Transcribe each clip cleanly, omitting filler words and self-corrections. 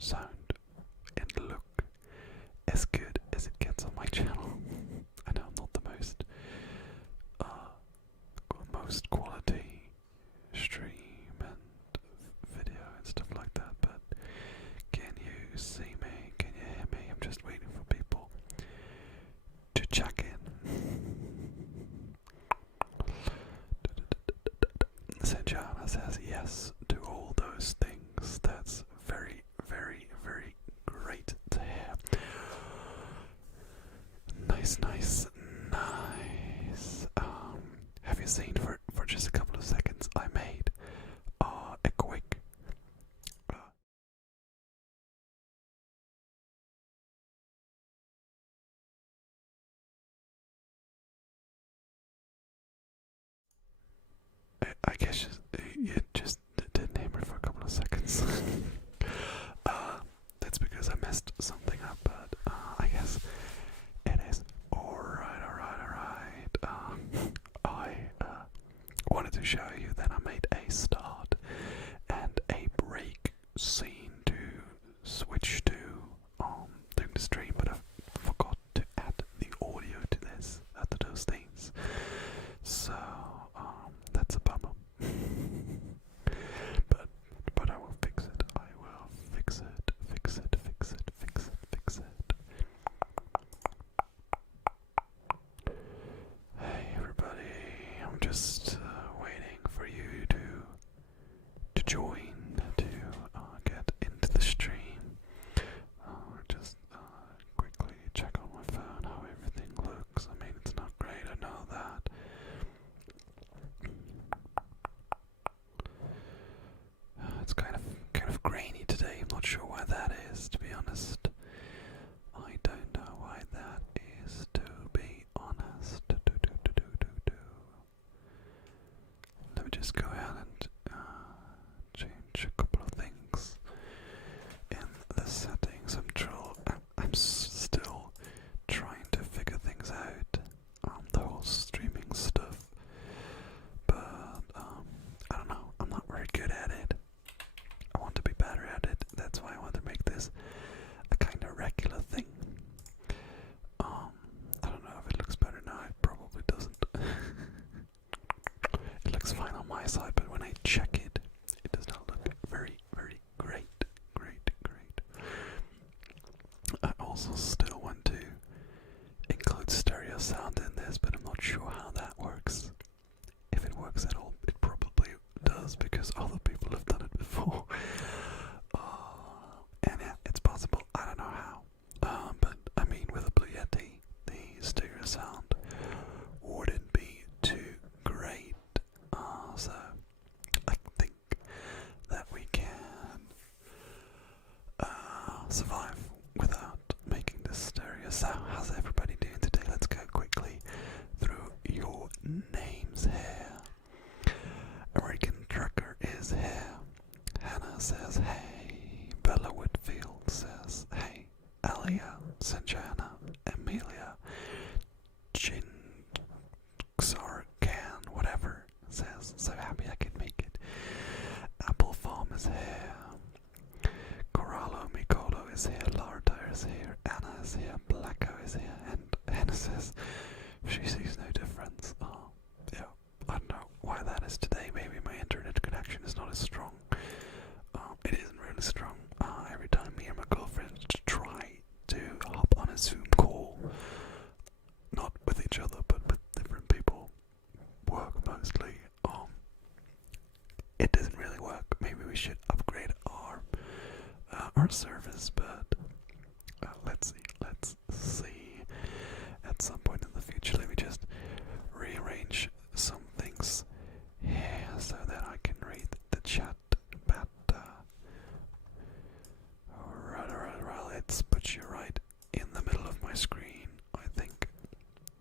sound and look as good as it gets on my channel. I know I'm not the most quality stream and video and stuff like that, but can you see me? Can you hear me? I'm just waiting for people to check in. Sanjana says yes to all those things. That's very, very, very great to hear. Nice, nice, nice. Have you seen for just a couple of seconds I made a quick I guess you just didn't name it for a couple of seconds. That's because I messed something up, but I guess it is alright. I wanted to show you that I made a start and a break scene to switch to during the stream, but I forgot to add the audio to this, to those things. So that's a bummer. but I will fix it. I will fix it. Fix it. Fix it. Fix it. Fix it. Hey everybody, I'm just waiting for you to join, to get into the stream. Just quickly check on my phone how everything looks. I mean, it's not great, I know that. It's kind of grainy today. I'm not sure why that is, to be honest. I don't know why that is, to be honest. Let me just go ahead and change a couple of things in the settings. I'm still trying to figure things out, the whole streaming stuff, but I don't know, I'm not very good at it. I want to be better at it. That's why I want to make this a kind of regular thing. I don't know if it looks better now. It probably doesn't. It looks fine on my side, but when I check it, it does not look very, very great. I also still want to include stereo sound in this, but I'm not sure how that works. If it works at all, it probably does, because other people have done it before. And yeah, it's possible. I don't know how. But I mean, with a Blue Yeti, the stereo sound wouldn't be too great. So I think that we can survive without making this stereo sound. How's everybody doing today? Let's go quickly through your names here. American Trucker is here. Hannah says hey. Bella Whitfield says hey. Alia, Sanjana, Amelia, Jin, Xar, Can, whatever says so happy I can make it. Apple Farm is here. Corallo Mikolo is here. Larda is here. Anna is here. Blacko is here. And Hannah says she sees no difference. Yeah, I don't know why that is today. Maybe my internet connection is not as strong. It isn't really strong. Every time me and my girlfriend try to hop on a Zoom call, not with each other but with different people, work mostly, it doesn't really work. Maybe we should upgrade our service, but let's see. At some point in the future, let me just rearrange some things here so that I can read the chat better. Right, let's put you right in the middle of my screen. I think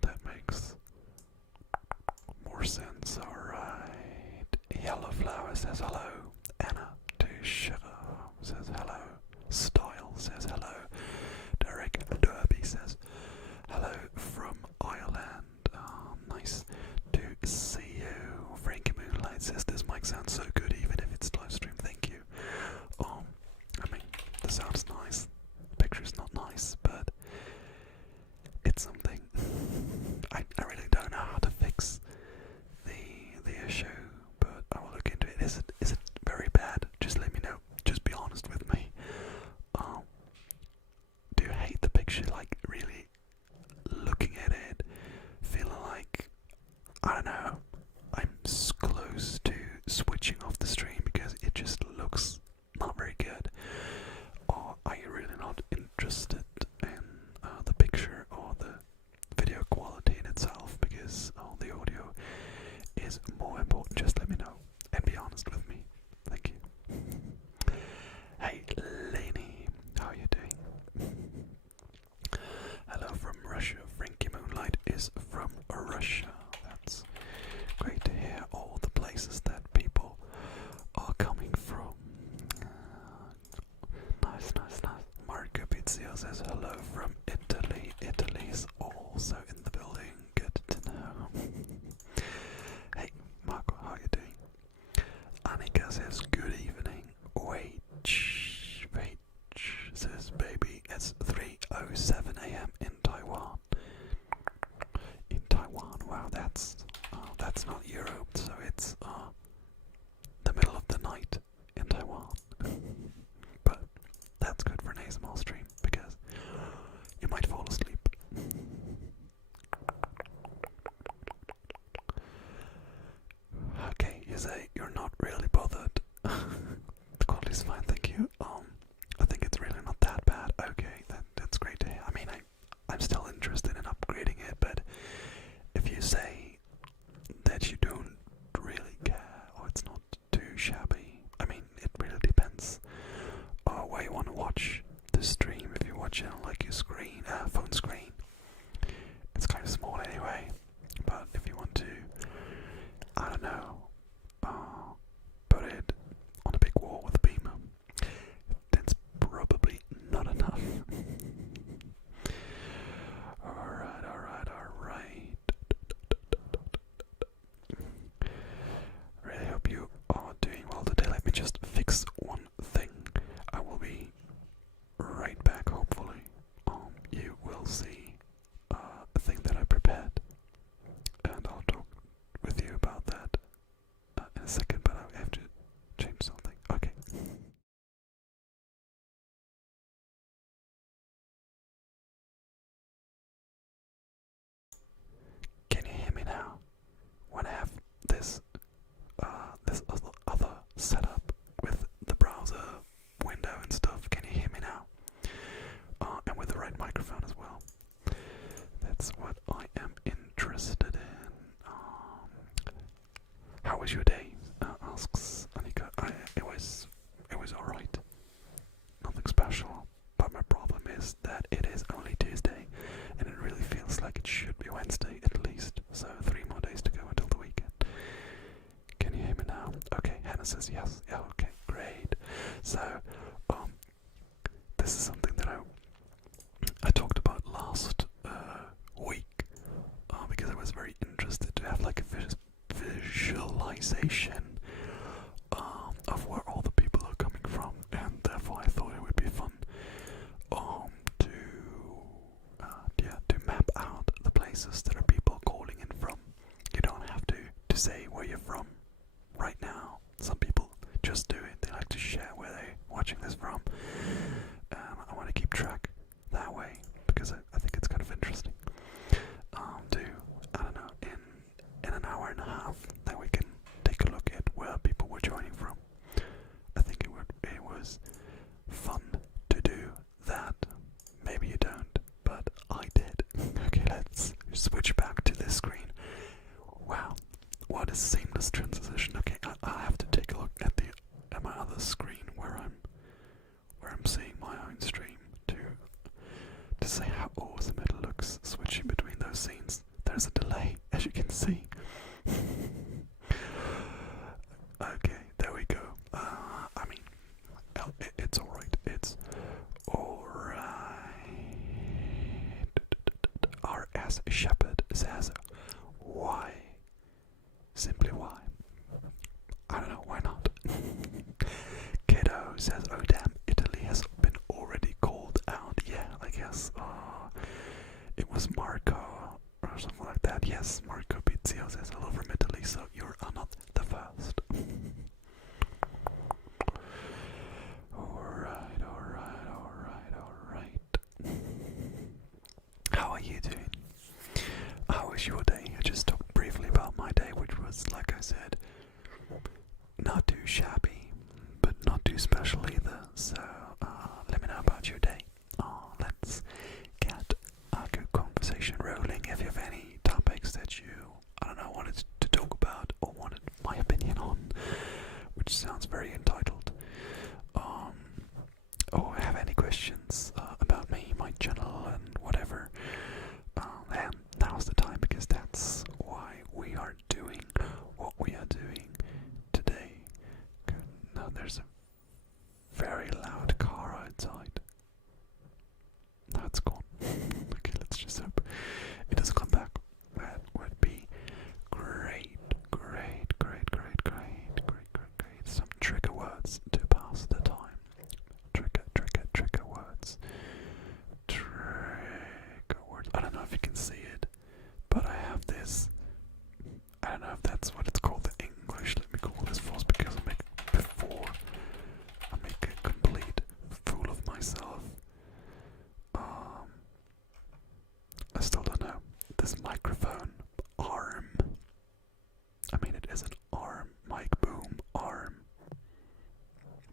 that makes more sense. Alright. Yellow Flower says hello. Anna to Sugar says hello. Style says hello. Derek Derby says hello from Ireland. Nice to see you. Frankie Moonlight says this mic sounds so good even if it's live stream. Thank you. I mean, the the sound is nice. The picture is not nice, but it's something. I really don't know how to fix the issue, but I will look into it. Is it very bad? Just let me know. Just be honest with me. Do you hate the picture? Like really looking at it, feeling like, I don't know, I'm close to switching off the stream because it just looks not very good? Or are you really not interested in the picture or the video quality in itself, because the audio is more important? Just let me know and be honest with me. Thank you. Hey Lainey, how are you doing? Hello from Russia. Frankie Moonlight is from Russia. That's great to hear all the places that people are coming from. Nice. Marco Pizio says hello from Italy. Italy's also in the building. Good to know. Hey Marco, how are you doing? Annika says good evening. Wait. Says baby, it's 3:07 a.m. in Taiwan. In Taiwan, wow, that's not Europe, so it's the middle of the night in Taiwan. But that's good for an ASMR stream because you might fall asleep. Okay, you say you're not really bothered. The quality's fine, thank you. I think it's really not that bad. Okay, that's great to hear. I mean, I'm still interested in upgrading it, but if you say that you don't really care or it's not too shabby, I mean, it really depends where you want to watch the stream. If you watch it on like your screen, phone screen, it's kind of small anyway. But if you want to, I don't know, put it on a big wall with a beamer, that's probably not enough. Alright. Really hope you are doing well today. Let me just fix one thing. I will be right back, hopefully. You will see a thing that I prepared, and I'll talk with you about that in a second, but I have to change something. Okay. Can you hear me now? When I have this other setup with the browser window and stuff, can you hear me now? And with the right microphone as well. That's what I am interested in. How was your day? Asks Anika. It was alright. Nothing special. But my problem is that it is only Tuesday, and it really feels like it should be Wednesday at least. So 3 more days to go until the weekend. Can you hear me now? Okay, Hannah says yes. Yeah, okay, great. So, this is something that I talked about last week, because I was very interested to have like a visualization of where all the people are coming from, and therefore I thought it would be fun to map out the places that are people calling in from. You don't have to say where you're from right now. Some people just do it. They like to share where they're watching this from. I want to keep track that way because I think it's kind of interesting. I don't know, in an hour and a half, then we can take a look at where people were joining from. I think it was fun to do that. Maybe you don't, but I did. Okay, let's switch back to this screen. Wow, what a seamless transition. Okay, I have to take a look at my other screen where I'm seeing my own stream to say how awesome it looks switching between those scenes. There's a delay, as you can see. Okay, there we go. I mean, it's alright. It's alright. R.S. Shepherd says, why? Simply why? I don't know, why not? Kiddo says, oh damn, Italy has been was Marco or something like that. Yes, Marco Pizzios is all over Italy, so you are not the first. Alright. How are you doing? How was your day? I just talked briefly about my day, which was, like I said, not too shabby, but not too special either. So, let me know about your day. Let's get a good conversation rolling. If you have any topics that you, I don't know, wanted to talk about or wanted my opinion on, which sounds very entitled, or have any questions about me, my channel, and whatever, then now's the time, because that's why we are doing what we are doing today. Now there's a very loud car outside. Now it's gone. Okay, let's just hope it doesn't come back. That would be great. Some trigger words to pass the time. Trigger words. Trigger words. I don't know if you can see it, but I have this. I don't know if that's what it's called in English. Let me call this false, because before I make a complete fool of myself. I still don't know. This microphone arm. I mean, it is an arm. Mic boom arm.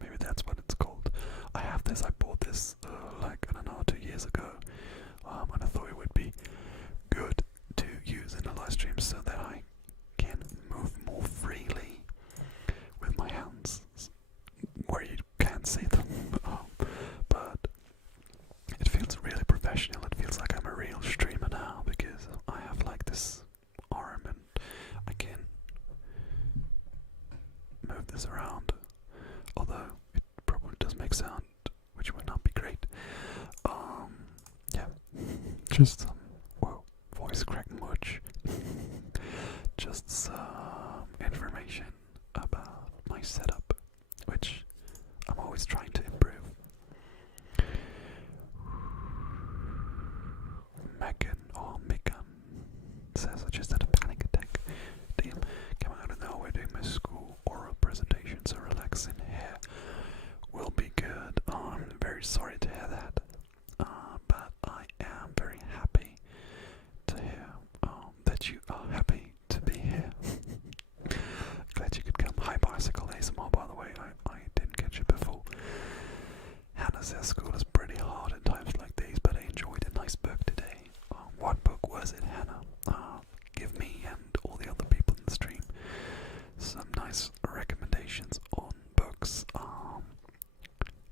Maybe that's what it's called. I have this. I bought this like, I don't know, 2 years ago. And I thought it would be good to use in a live stream so that I can move more freely with my hands where you can't see them. But it feels really professional. It feels like I'm a real streamer now, because I have like this arm and I can move this around. Although it probably does make sound, which would not be great. Yeah, just some, well, voice crack much. Just some information about my setup, which I'm always trying to improve. Megan says I just had a panic attack. Damn, came out of nowhere doing my school oral presentation, so relaxing here will be good. I'm very sorry to hear that, but I am very happy to hear that you are happy to be here. Glad you could come. Hi, Bicycle ASMR, by the way. I didn't catch it before. Hannah says school is pretty hard at times like these, but I enjoyed a nice book today. What book was it, Hannah? Give me and all the other people in the stream some nice recommendations on books.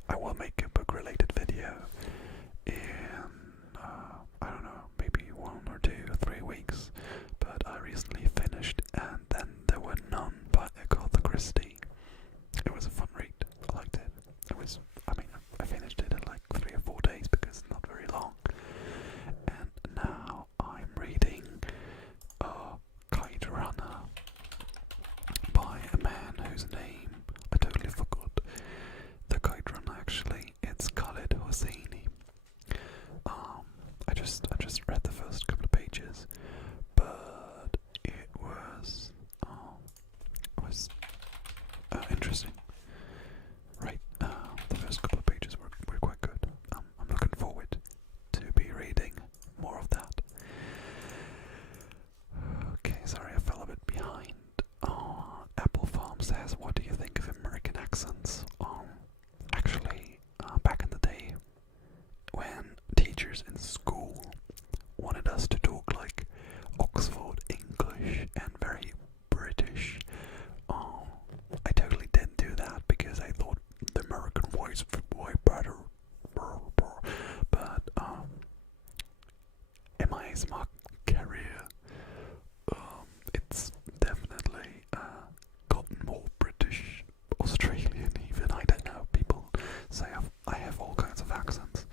I will make a book-related video in, I don't know, maybe 1 or 2 or 3 weeks, but I recently finished And Then There Were None by Agatha Christie. It was a fun read. I liked it. I finished it in like 3 or 4 days because it's not very long. And now I'm reading Kite Runner by a man whose name I totally forgot. The Kite Runner, actually, it's Khaled Hosseini. I just read the first couple of pages, but it was interesting. Right, the first couple of pages were quite good. I'm looking forward to be reading more of that. Okay, sorry, I fell a bit behind. Apple Farm says, what do you think of American accents? Actually, back in the day, when teachers in school wanted us to talk like Oxford English and very British, I totally didn't do that because I thought the American voice was way better. But in my ASMR career, it's definitely gotten more British, Australian even. I don't know. People say I have all kinds of accents.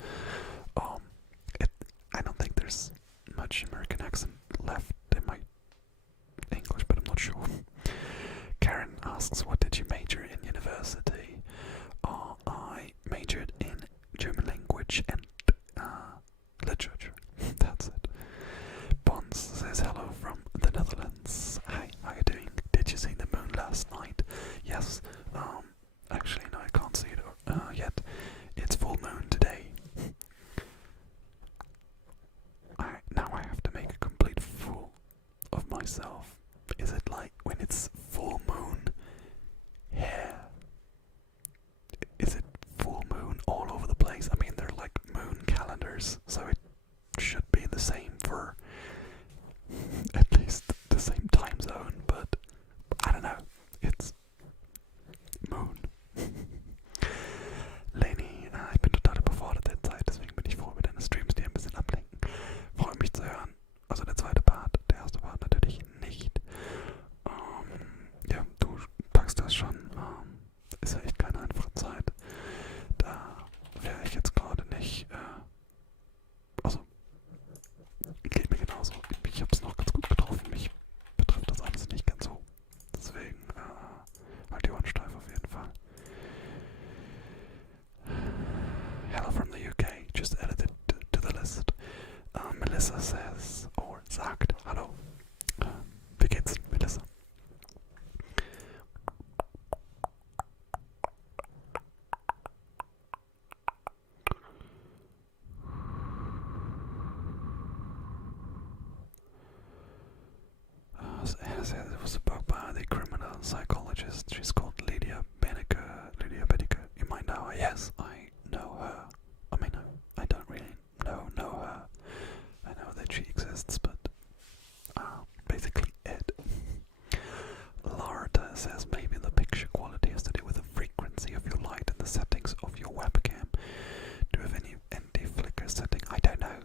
I don't think there's much American accent left in my English, but I'm not sure. Karen asks, what did you major in university? I majored in German language and literature. That's it. she's called Lydia Benneker. Lydia Benneker. You might know her. Yes, I know her. I mean, I don't really know her. I know that she exists, but basically it. Larta says maybe the picture quality has to do with the frequency of your light and the settings of your webcam. Do you have any anti-flicker setting? I don't know.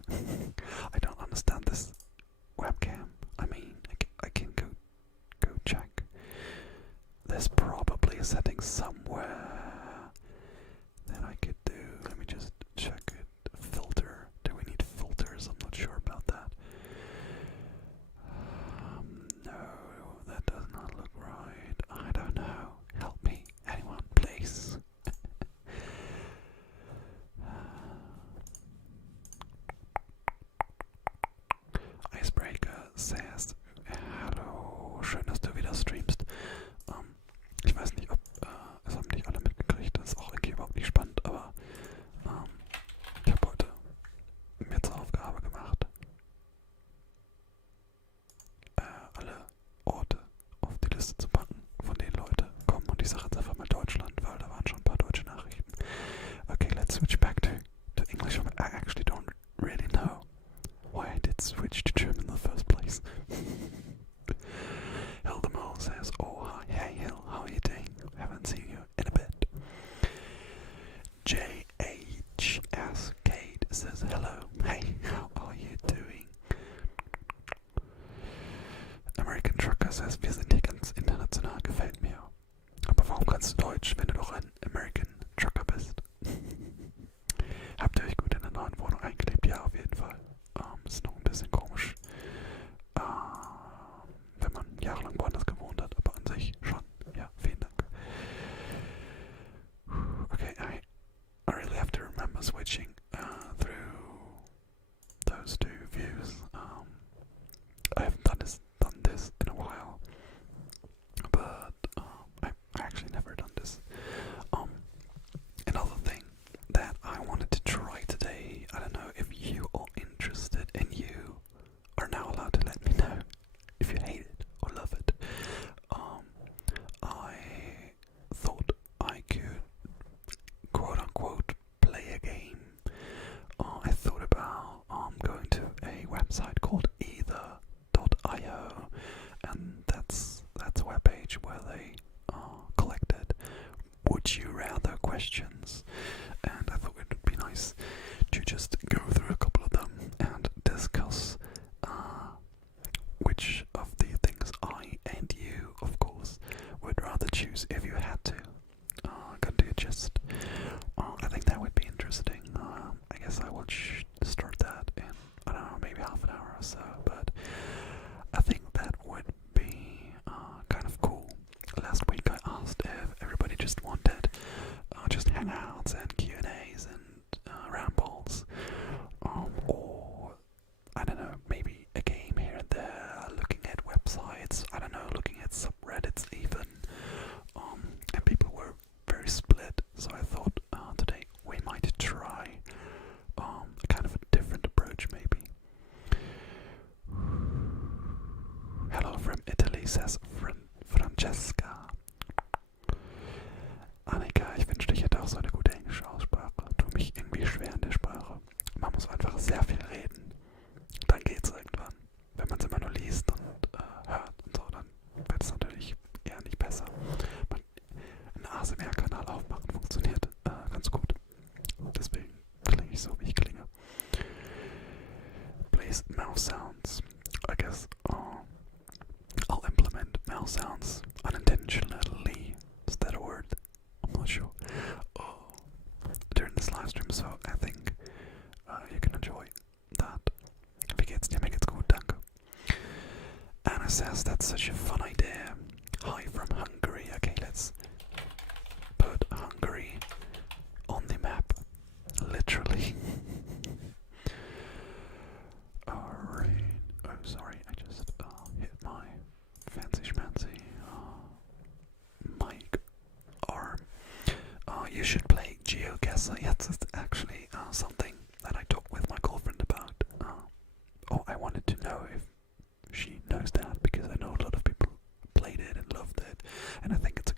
I don't understand this webcam. I mean, I can go check. There's probably a setting somewhere that I could do. Let me just check it. Filter. Do we need filters? I'm not sure about that. No, that does not look right. I don't know. Help me. Anyone, please. Icebreaker says, hallo, schön, dass du wieder streamst. Ich weiß nicht, ob es haben nicht alle mitgekriegt, das ist auch irgendwie überhaupt nicht spannend, aber ich habe heute mir zur Aufgabe gemacht, alle Orte auf die Liste zu packen, von denen Leute kommen, und ich sage jetzt einfach mal Deutschland, weil da waren schon ein paar deutsche Nachrichten. Okay, let's switch back to English. I actually don't really know why I did switch to German in the first place. Hildemol says, oh hi, hey Hill, how are you doing? Haven't seen you in a bit. JHS Kate says, hello, hey, how are you doing? American Trucker says, wir sind hier ganz international, gefällt mir. Aber warum kannst du Deutsch, wenn du doch ein American Trucker bist? Habt ihr euch gut in der neuen Wohnung eingelebt? Ja, auf jeden Fall. Ist noch ein bisschen komisch, wenn man jahrelang woanders gewohnt hat, aber an sich schon. Ja, vielen Dank. Okay, I really have to remember switching through those two views. I haven't done this in a while, but I actually never done this. Another thing that I wanted to try today, I don't know if you are interested, and you are now allowed to let me know if you hate it or love it. I thought I could quote unquote play a game. I thought about going to a website called either.io, and that's a webpage where they collected would you rather questions, and I thought it would be nice to just go through a couple of them and discuss which of the things I and you, of course, would rather choose if you had to. Could you just? I think that would be interesting. I guess I will start that in, I don't know, maybe half an hour or so, but I think that would be kind of cool. Last week I asked if everybody just wanted just hangouts and Q&As and rambles, or I don't know, maybe a game here and there, looking at websites, I don't know, looking at subreddits even, and people were very split, so I thought today we might try a kind of a different approach maybe. Hello from Italy, says Francesca. Annika, ich wünschte, ich hätte auch so eine gute englische Aussprache. Tu mich irgendwie schwer in der Sprache. Man muss einfach sehr viel reden. Dann geht's irgendwann. Wenn man es immer nur liest und hört und so, dann wird es natürlich eher nicht besser. Ein ASMR-Kanal aufmachen funktioniert ganz gut. Deswegen klinge ich so, wie ich klinge. Please, mouth sounds. I guess I'll implement mouth sounds unintentionally. Is that a word? I'm not sure. During this live stream, so I think you can enjoy that. Wie geht's dir? Mir geht's gut, danke. Anna says that's such a fun idea. Hi from Hungary. Okay, let's put Hungary on the map. Literally. Alright. Oh, sorry, I just hit my fancy schmancy mic arm. You should play GeoGuessr. Yes, it's actually something that I talked with my girlfriend about. I wanted to know if she knows that, because I know a lot of people played it and loved it, and I think it's a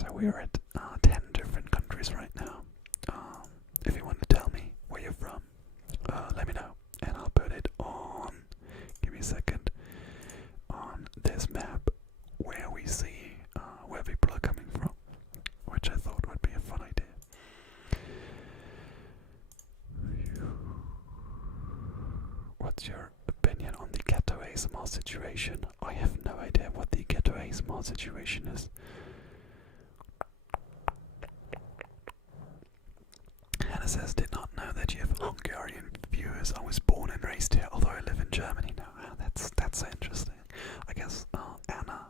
So we're at 10 different countries right now. If you want to tell me where you're from, let me know, and I'll put it on, give me a second, on this map where we see where people are coming from, which I thought would be a fun idea. What's your opinion on the ghetto ASMR situation? I have no idea what the ghetto ASMR situation is. Hannah says, did not know that you have Hungarian viewers. I was born and raised here, although I live in Germany now. That's interesting. I guess Anna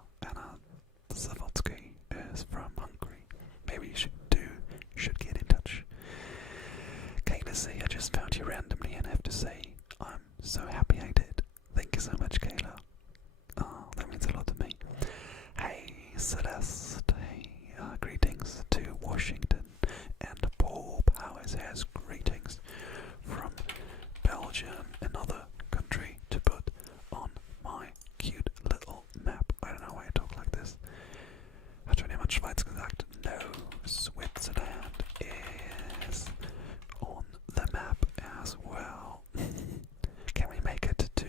Savotsky is from Hungary. Maybe you should get in touch. Kayla C, I just found you randomly and have to say I'm so happy I did. Thank you so much, Kayla. That means a lot to me. Hey Celeste, hey, greetings to Washington, and Paul Powers has greetings from Belgium, another country to put on my cute little map. I don't know why I talk like this. Hat schon jemand Schweiz gesagt? No, Switzerland is on the map as well. Can we make it to...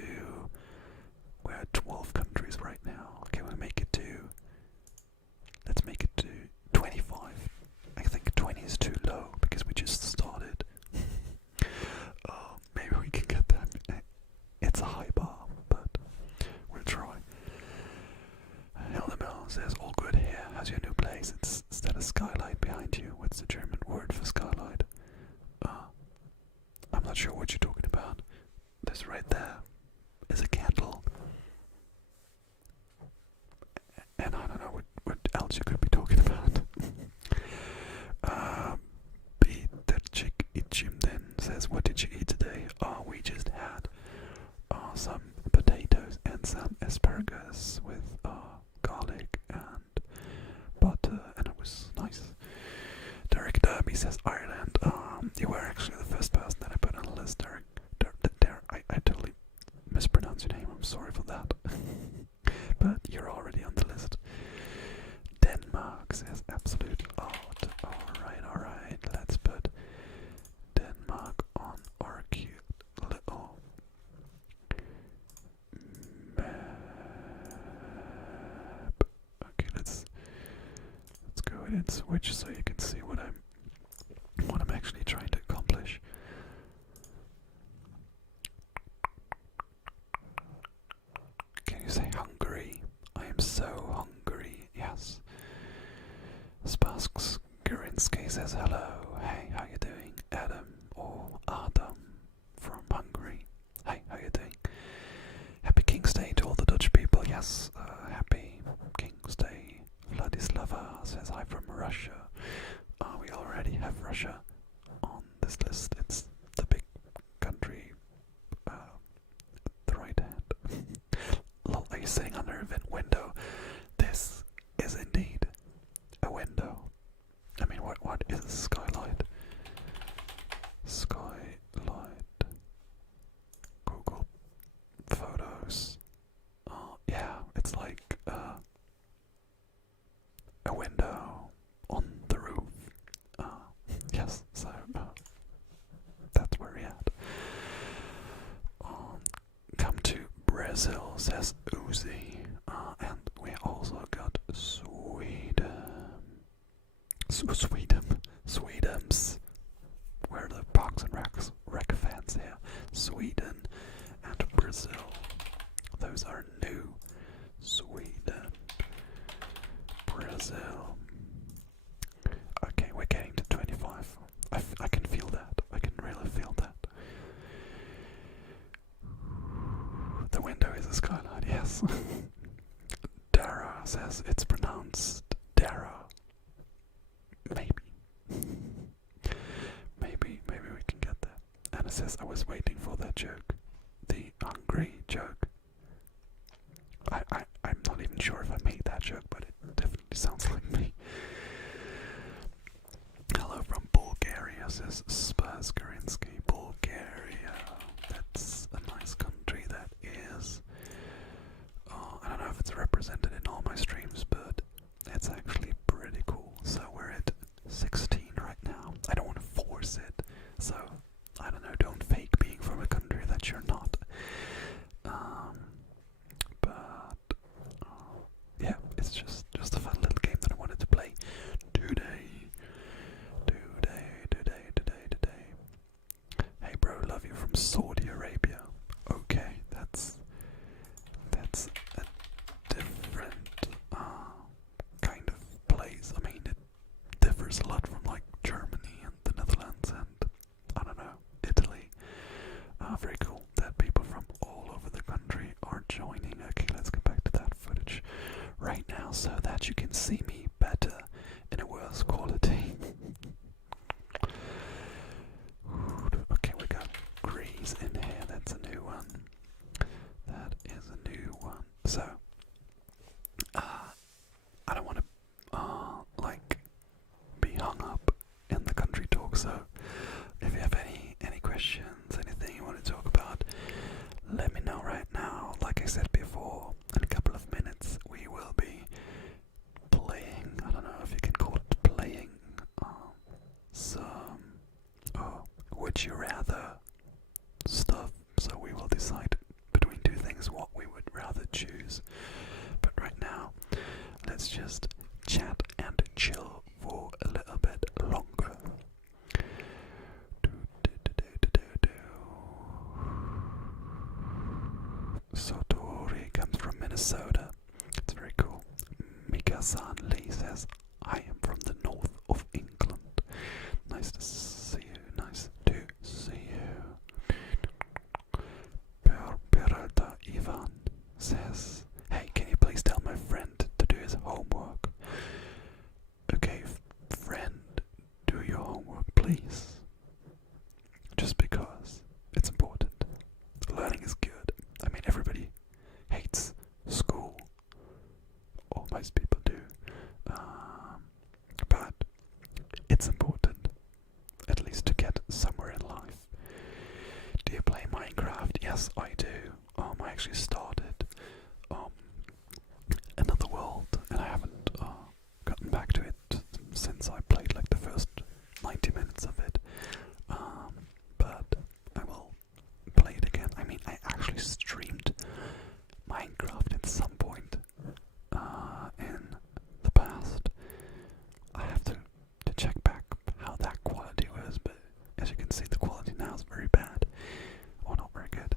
We're at 12 countries right now. Can we make it to... Let's make it to 25. I think 20 is too low because we just started. Maybe we can get that. It's a high bar, but we'll try. Hellemel says, all good here. How's your new place? Is that a skylight behind you? What's the German word for skylight? I'm not sure what you're talking about. This right there is a candle. And I don't know what else you could be talking about. Peter Chick Ichim then says, what did you eat today? We just had some potatoes and some asparagus with garlic and butter, and it was nice. Derek Derby says Ireland. You were actually the first person that I put on the list, Derek. I totally mispronounced your name. I'm sorry for that. But you're already on the list. Denmark says absolute art. Alright. Let's put Denmark on our cute little map. Okay, let's go ahead and switch so you can see what I'm actually trying to accomplish. Can you say Hungary? I am so hungry, yes. Sparks Gurinsky says hello. Hey, how you doing? Adam or Adam from Hungary. Hey, how you doing? Happy King's Day to all the Dutch people. Yes, happy King's Day. Vladislava says hi from Russia. We already have Russia on this list. It's the big country, the right hand. Lol, are you sitting under a vent window? This is indeed a window. I mean, what is a skylight? Skylight. Google Photos. Yeah, it's like a window on the roof. Yes, so that's where we're at. Come to Brazil, says Uzi. And we also got Sweden. Sweden's. We're the Parks and Rec fans here. Sweden and Brazil. Those are new. Sweden. Brazil. Okay, we're getting to 25. I can feel that. I can really feel that. The window is a skylight, yes. Dara says it's pronounced Dara. Maybe we can get that. Anna says I was waiting for that joke. The hungry joke. I'm not even sure if I made that joke, but it definitely sounds like me. Hello from Bulgaria, says Spaz Gorinsky. Bulgaria. That's a nice country, that is. I don't know if it's represented in all my streams, but it's actually pretty cool. So we're at 16 right now. I don't want to force it, so I don't know, don't fake being from a country that you're not. But yeah, it's just a fun little game that I wanted to play today. Hey bro, love you from Saudi Arabia. Okay, that's a different kind of place. I mean, it differs a lot from like Germany and the Netherlands and I don't know, Italy. Very cool that people from all over the country are joining. Okay, let's get back to that footage right now so that you can see me better in a worse quality. Okay, we got Grease in here. That's a new one. That is a new one. So, I don't want to, like, be hung up in the country talk. So, if you have any questions, anything you want to talk about, let me know right now. Like I said before, in a couple of minutes, we will be playing. I don't know if you can call it playing. Some would you rather stuff, so we will decide between two things what we would rather choose. But right now, let's just chat and chill for a little bit longer. Sotori comes from Minnesota. It's very cool. Mika-san Lee says, I am from the north of England. Nice to see you. Nice to see you. Peralta Ivan says, hey, can you please tell my friend to do his homework? Okay, friend, do your homework, please. Just because it's important. Learning is good. I mean, everybody hates school. Or most people do. But it's important, at least to get somewhere in life. Do you play Minecraft? Yes, I do. I actually started Another World, and I haven't gotten back to it since I played like the first 90 minutes of it. But I will play it again. I mean, I actually streamed Minecraft at some point in the past. I have to check back how that quality was, but as you can see, the quality now is very bad, or not very good.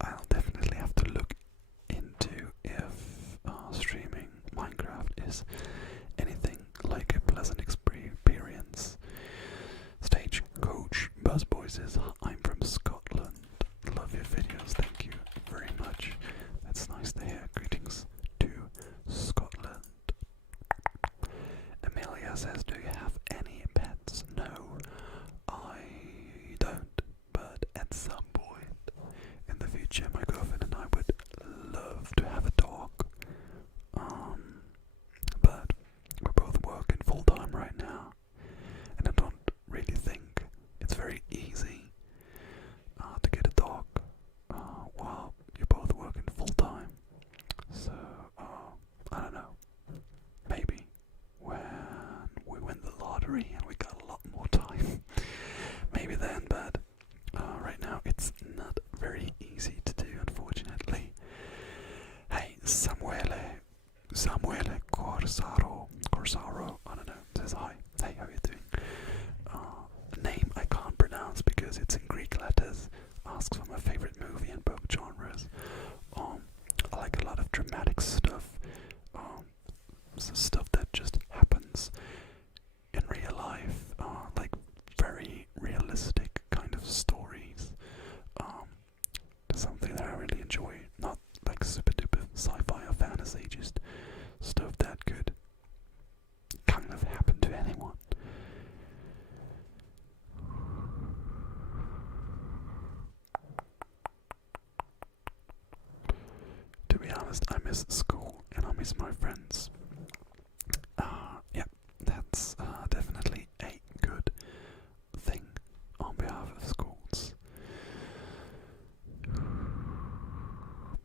I'll definitely have to look into if streaming Minecraft is anything like a pleasant experience. Stagecoach Buzzboy says, I'm from Scotland. Love your videos, thank you very much. That's nice to hear. Greetings to Scotland. Amelia says, do you have any pets? No, I don't, but at some point in the future my girlfriend and I would love to have a dog. But we're both working full time right now, and I don't really think it's very easy to get a dog while you're both working full time. So I don't know, maybe when we win the lottery and we got a lot more time, maybe then, but right now it's not very easy to do, unfortunately. Hey, Samuele Corsaro, I don't know, says hi. Hey, how are you doing? Name I can't pronounce because it's in Greek letters. Asks for my favorite movie and book genres. I like a lot of dramatic stuff. Stuff that just happens in real life. Like very realistic kind of stories. Something that I really enjoy. Not like super duper sci-fi or fantasy, just stuff that could kind of happen to anyone. To be honest, I miss school and I miss my friends. Yeah, that's definitely a good thing on behalf of schools.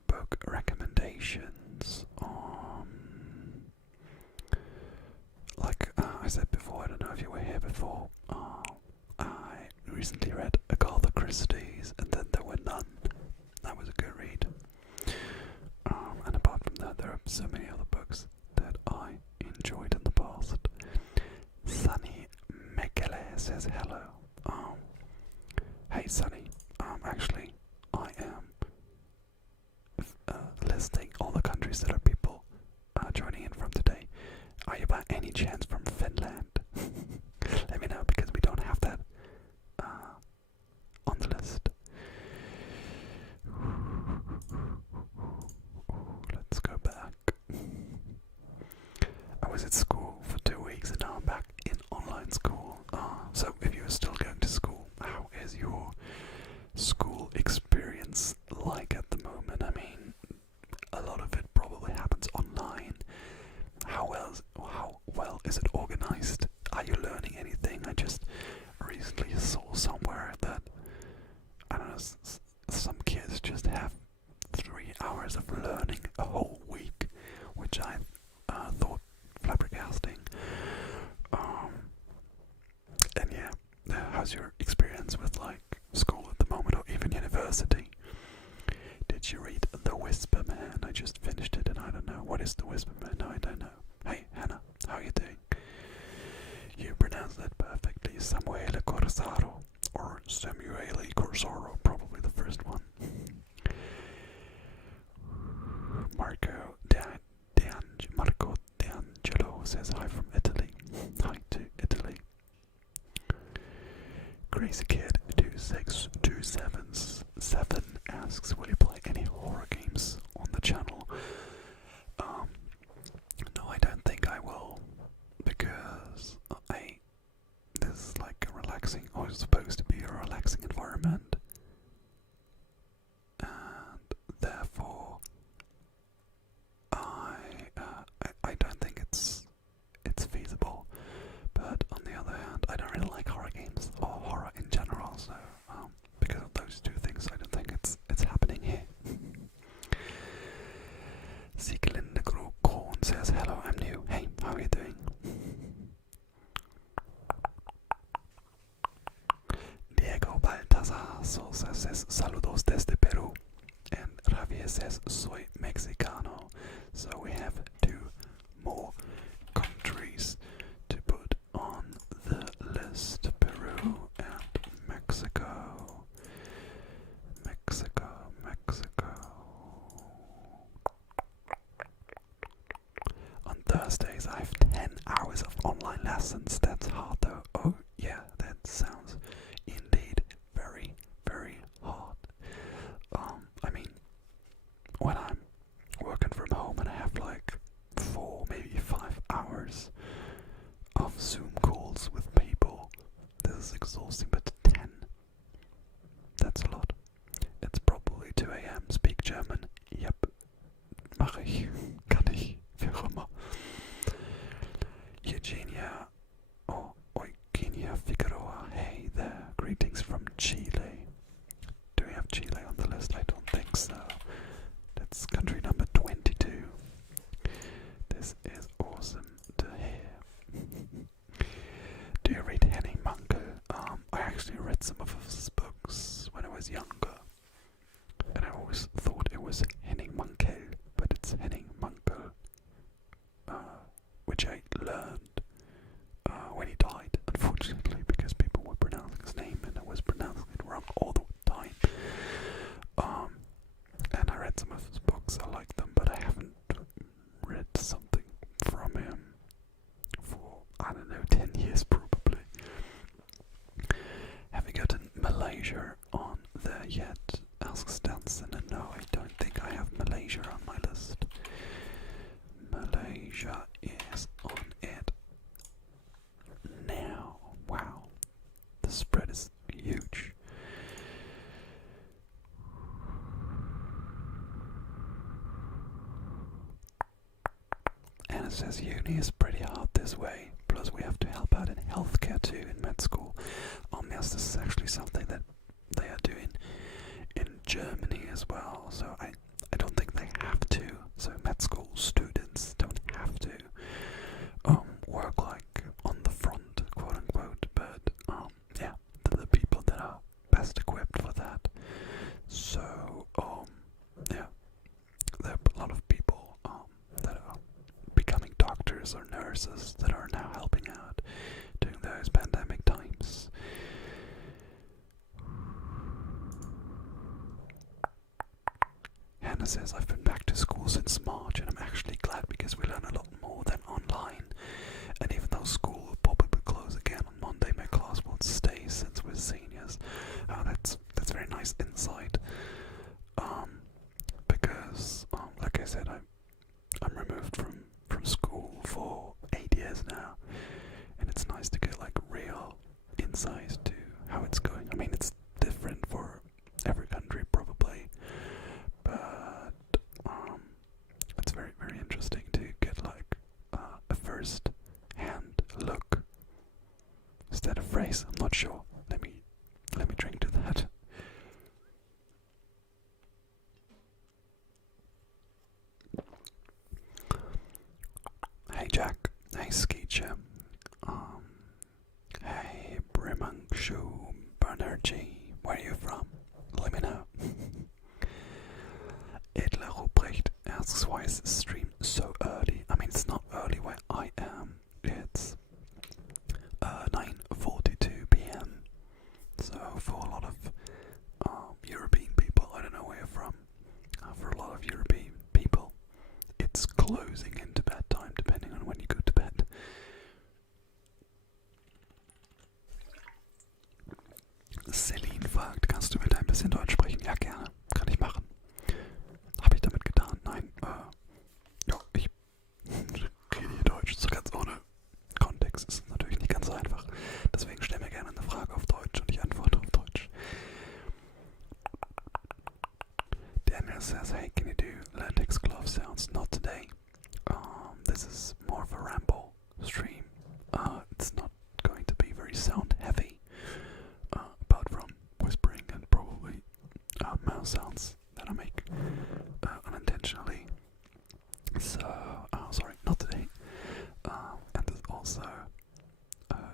Book recommendations. universities, and then there were none. That was a good read. And apart from that, there are so many other books that I enjoyed in the past. Sunny Mekele says hello. Hey Sunny, actually, I am listing all the countries that are people joining in from today. Are you by any chance from Finland? Let me know, because we don't have that on the list. Let's go back. I was at school for 2 weeks and now I'm back in online school. So if you're still going to school, how is your school experience like at the moment? I mean, a lot of it probably happens online. How well is it organized? Are you learning anything? I just recently saw somewhere that, I don't know, some kids just have 3 hours of learning a whole week, which I thought flabbergasting. And yeah, how's your experience with like school at the moment, or even university? Did you read The Whisper Man? I just finished it and I don't know. What is The Whisper Man? No, I don't know. Hey Hannah, how are you doing? You pronounced that perfectly. Samuele Corsaro, or Samuele Corsaro, probably the first one. Marco D'Angelo says hi from Italy. Hi to Italy. Crazy Kid 26277 asks, will you play any horror games on the channel? No, I don't think I will, because this is like a relaxing, or it's supposed to be a relaxing environment, and therefore I don't think it's feasible. But on the other hand, I don't really like horror games or horror in general, so because of those two things, I don't think it's happening here. Siglindegro Korn says hello, I'm new. Hey, how are you doing? Diego Baltazar Sosa says saludos desde Peru, and Javier says soy mexicano. So we have 2 more countries to put on the list: Peru and Mexico. Mexico. On Thursdays I have 10 hours of online lessons. That's hard though. Oh yeah, that sounds indeed very, very hard. I mean, when I'm working from home and I have like 4, maybe 5 hours of Zoom calls with people, this is exhausting, but 10, that's a lot. It's probably 2 a.m. Speak German. Yep. Mache ich. Kann ich. Wie auch immer. Eugenia Figueroa. Hey there. Greetings from Chile. Do we have Chile on the list? I don't think so. That's country number 22. This is awesome to hear. Do you read Henning Mankell? I actually read some of his books when I was younger, and I always thought it was Henning Mankell, but it's Henning Mankell, which I learned when he died, unfortunately, because people were pronouncing his name and I was pronouncing it wrong all the time. And I read some of his books, I like them, but I haven't read something from him for, I don't know, 10 years probably. Have you gotten Malaysia on there yet? Asks Stanson, and no, I don't think I have Malaysia on my list. Malaysia is on it now. Wow, the spread is huge. And it says uni is pretty hard this way, plus we have to help out in healthcare too in med school. Yes, this is actually something that they are doing in Germany as well, so I don't think they have to. So med school students don't have to work like on the front, quote unquote, but yeah, the people that are best equipped for resources that are now helping out during those pandemic times. Hannah says, I've been back to school since March and I'm actually glad because we learn a lot more than online. And even though school will probably close again on Monday, my class will stay since we're seniors. That's very nice insight. Because, like I said, I'm removed from school for 8 years now. And it's nice to get like real insight to how it's going. I mean, it's different for every country probably. But it's very, very interesting to get like a first hand look. Is that a phrase? I'm not sure. Let me drink to that. Hey Jack. Hey Skeecher. Hey Brimangshu Banerjee. Where are you from? Let me know. Edler Ruprecht asks, why is the stream so early? I mean, it's not early where I am. It's 9:42 p.m. So for a lot of European people, I don't know where you're from. For a lot of European people, it's closing into bedtime, depending on when you go to bed. Celine fragt, kannst du bitte ein bisschen Deutsch sprechen? Ja, gerne. Kann ich machen. Habe ich damit getan? Nein. Ja, ich rede hier Deutsch. So ganz ohne Kontext ist natürlich nicht ganz so einfach. Deswegen stell mir gerne eine Frage auf Deutsch und ich antworte auf Deutsch. Daniel says, hey, can you do latex glove sounds? Not today. This is more of a ramble stream. It's not going to be very sound heavy. Apart from whispering and probably mouse sounds that I make unintentionally. So, sorry, not today. And this also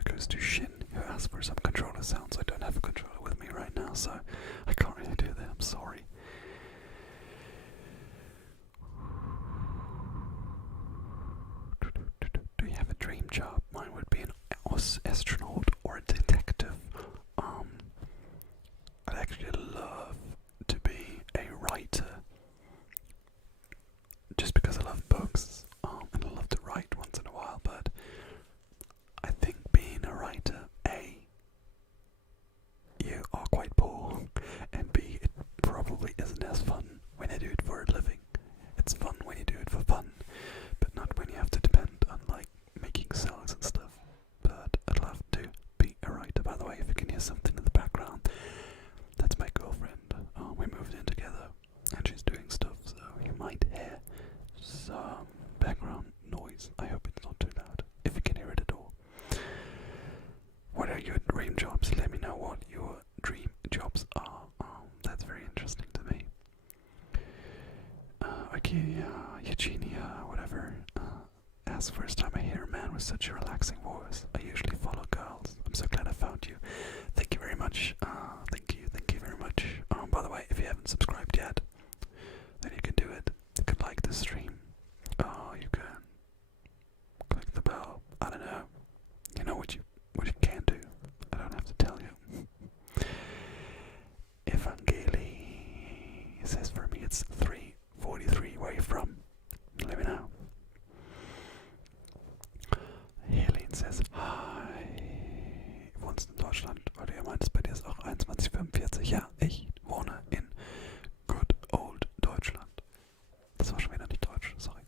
goes to Shin, who asked for some controller sounds. I don't have a controller with me right now, so I can't really do that. I'm sorry. Do you have a dream job? Mine would be an astronaut or a detective. I'd actually love to be a writer, just because I love books, and I love to write once in a while, but I think being a writer, A, you are quite poor, and B, it probably isn't as fun when you do it for a living. It's fun when you do it for fun, but not when you have to depend on like making sales and stuff. But I'd love to be a writer. By the way, if you can hear something in the background, that's my girlfriend. We moved in together and she's doing stuff, so you might hear some background noise. I hope it's not too loud, if you can hear it at all. What are your dream jobs? Let me know what your dream jobs are. That's very interesting to me. Eugenia, whatever. As first time I hear a man with such a relaxing voice. I usually follow girls. I'm so glad I found you. Thank you very much. Thank you very much. By the way, if you haven't subscribed yet, then you can do it. You can like the stream. You can click the bell. I don't know. You know what you can do. I don't have to tell you. Evangeli says for me it's 3:43. Where are you from? Let me know. Helene says, hi. Wohnst in Deutschland? Weil du ja meintest, bei dir ist auch 21:45. Ja, ich wohne in good old Deutschland. Das war schon wieder nicht Deutsch, sorry.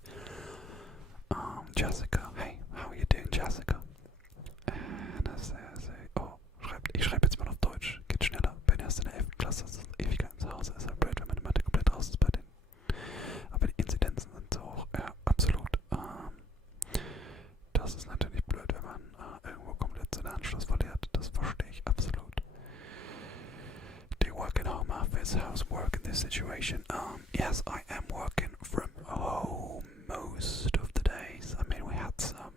Jessica, hey, how are you doing, Jessica? Ich schreibe jetzt mal auf Deutsch, geht schneller. Bin erst in der 11. Klasse, das ist Ewigkeiten zu Hause. Ist halt blöd, wenn meine Mathe komplett raus ist bei denen. Aber die Inzidenzen sind so hoch, ja, absolut. Das ist natürlich blöd, wenn man irgendwo komplett den Anschluss verliert. Das verstehe ich absolut. Do you work in home office? How's work in this situation? Yes, I am working from home most of the days. I mean, we had some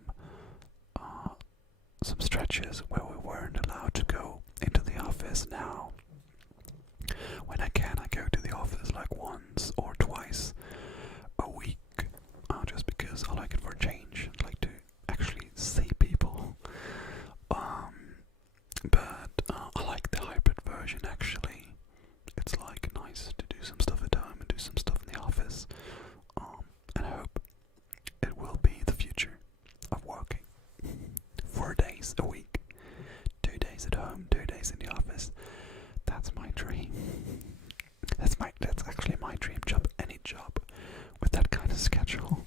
the schedule.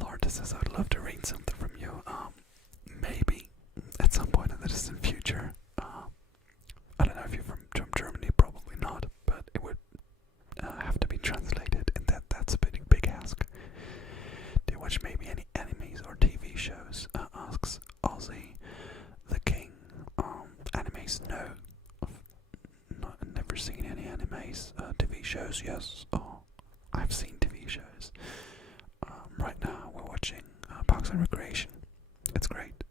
Lorda says, I'd love to read something from you. Maybe at some point in the distant future. I don't know if you're from Germany, probably not, but it would have to be translated, and that's a big ask. Do you watch maybe any animes or TV shows? Asks Ozzy the King. Animes, no. I've never seen any animes. TV shows, yes. Oh, I've seen TV shows. Right now we're watching Parks and Recreation. It's great.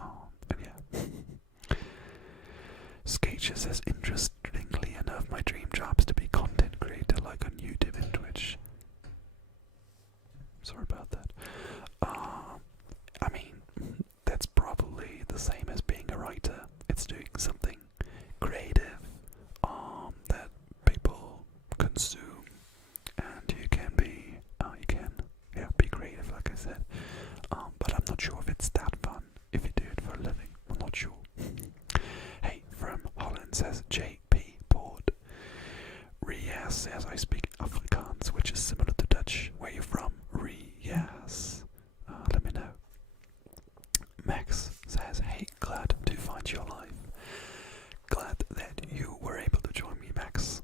And yeah. Sketcher says, interestingly enough, my dream job is to be content creator, like on YouTube and Twitch. Sorry about that. I mean, that's probably the same as being a writer. It's doing something creative that people consume, and you can be creative, like I said. But I'm not sure if it's that fun if you do it for a living. I'm not sure. Hey, from Holland says JP Port. Rias says, I speak Afrikaans, which is similar to Dutch. Where you from? Rias. Let me know. Max says, hey, glad to find you alive. Glad that you were able to join me, Max.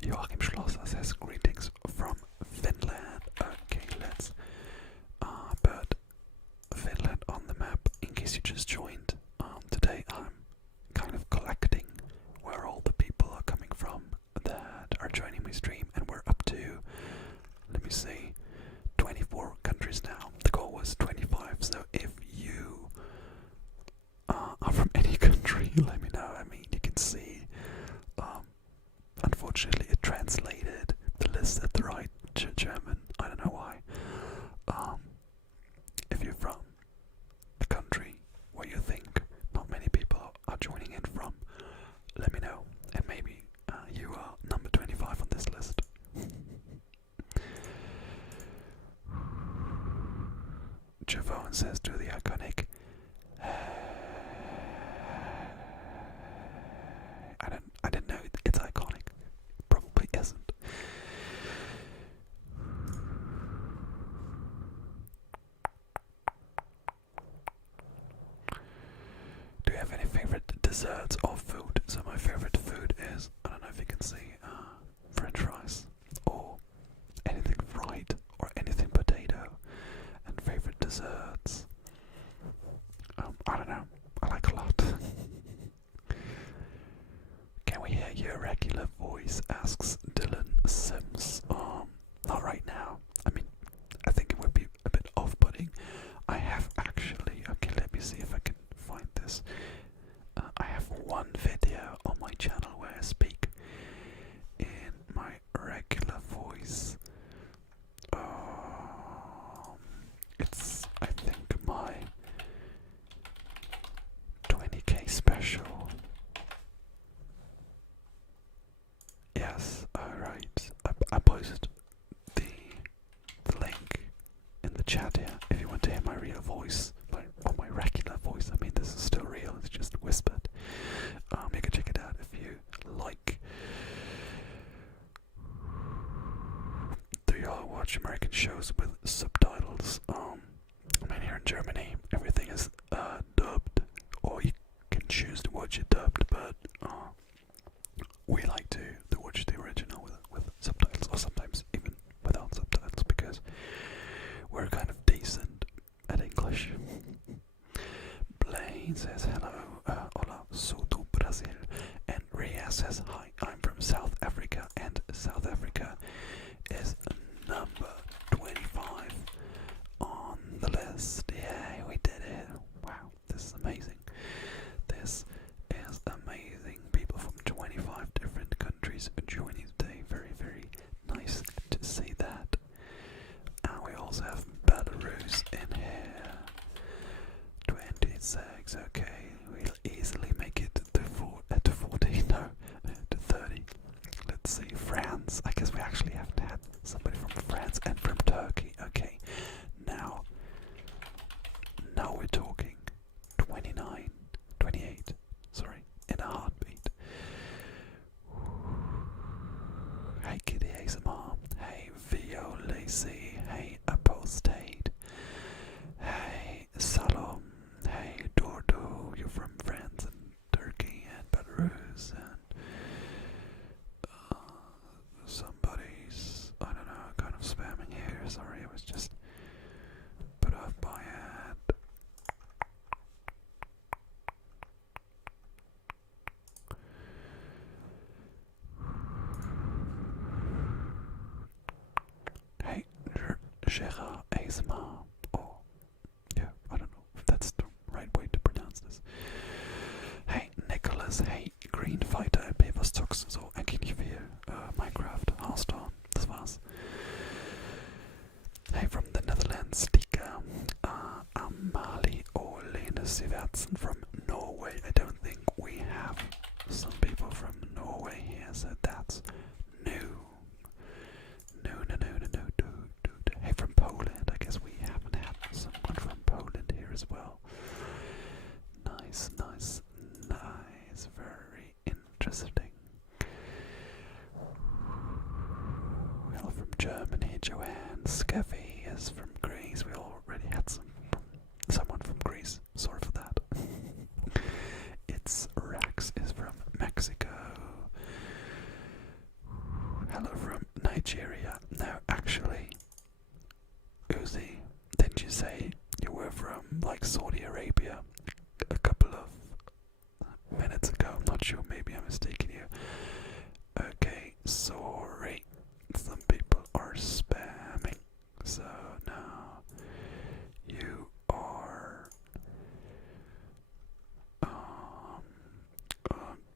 Joachim Schlosser says, greetings from Finland. Okay, let's put Finland on the map in case you just joined. Today I'm kind of collecting where all the people are coming from that are joining my stream, and we're up to, let me see, 24 countries now. The goal was 25, so if you are from any country, let me know. I mean, you can see, unfortunately it translated the list at the right German. I don't know why. If you're from a country where you think not many people are joining in from, let me know, and maybe you are number 25 on this list. Javon says, do the iconic. I didn't know it's iconic. Probably isn't. Do you have any favorite desserts or food? So my favorite food is, I don't know if you can see, French fries or anything fried or anything potato. And favorite desserts, I don't know. I like a lot. Can we hear your regular voice? Asks Dylan Sims. Not right now. I mean, I think it would be a bit off-putting. I have actually, okay, let me see if I can find this. I have one video on my channel where I speak in my regular voice. It's, I think, my 20k special. Yes, alright. I posted the link in the chat here if you want to hear my real voice, or my regular voice. I mean, this is still real, it's just whispered. You can check it out if you like. Do y'all watch American shows with subtitles? I mean, here in Germany, everything is dubbed, or you can choose to watch it dubbed, but we like to watch the original with subtitles, or sometimes even without subtitles, because we're kind of decent at English. Blaine says hello, hola, sou do Brazil, and Ria says hi, I'm from South Africa, and South Africa is number 25 on the list. Yay, we did it. Wow, this is amazing. This is Tracy, hey Apostate, hey Salom, hey Dordo, you're from France and Turkey and Belarus, and somebody's, I don't know, kind of spamming here. Sorry, I was just put off by it. Hey, Gérard ASMR. Oh, yeah, I don't know if that's the right way to pronounce this. Hey, Nicholas. Hey, Green Fighter. Bei was zockst du so? Eigentlich nicht viel. Minecraft, Hearthstone, das war's. Hey, from the Netherlands, Dika. Amali Olene Sivertsen from Norway. I don't think we have some people from Norway here, so that's new. No. Hey, from Poland. I guess we haven't had someone from Poland here as well. Nice. Very interesting. Well, from Germany, Joanne. Scaffy is from Greece. We already had someone from Greece. Sorry for that. It's Rax is from Mexico. Hello from Nigeria. No, actually, Uzi, didn't you say you were from like Saudi Arabia a couple of minutes ago? I'm not sure, maybe I'm mistaken you. Okay, sorry. Some people are spamming. So now you are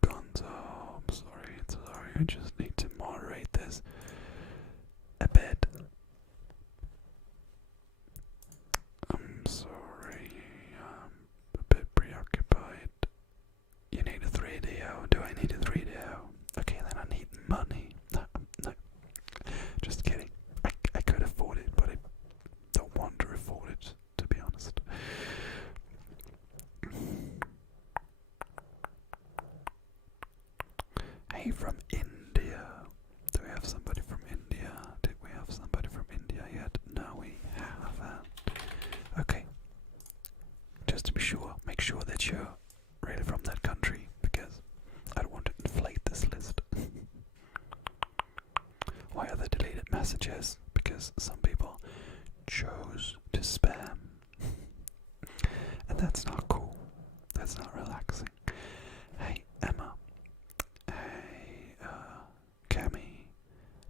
Gonzo. Sorry, I just need to moderate this a bit. I'm sorry, I'm a bit preoccupied. You need a 3DO. Do I need a 3DO? Okay, then I need money. No, just kidding. I could afford it, but I don't want to afford it, to be honest. Hey, from India. Do we have somebody from India? Did we have somebody from India yet? No, we haven't. Okay. Just to be sure, make sure that you're really from that country, because I don't want to inflate this list. Why are there deleted messages? Because some people chose to spam. And that's not cool. That's not relaxing. Hey, Emma. Hey, Cami.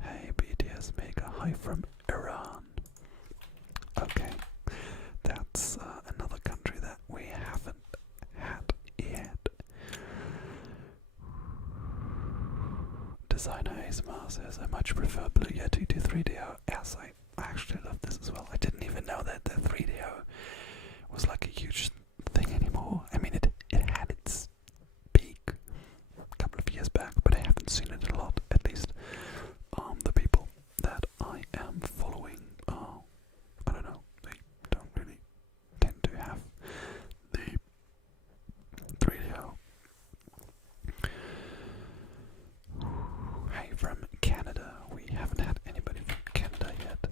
Hey, BTS Mega. Hi from Iran. Okay. That's another country that we haven't had yet. Designer ASMR says, I much prefer Blue Yeti to 3DO. Yes, I actually love this as well. I didn't even know that the 3DO was like a huge thing anymore. I mean, it had its peak a couple of years back, but I haven't seen it a lot. At least the people that I am following, I don't know, they don't really tend to have the 3DO. Hey, from Canada. We haven't had anybody from Canada yet.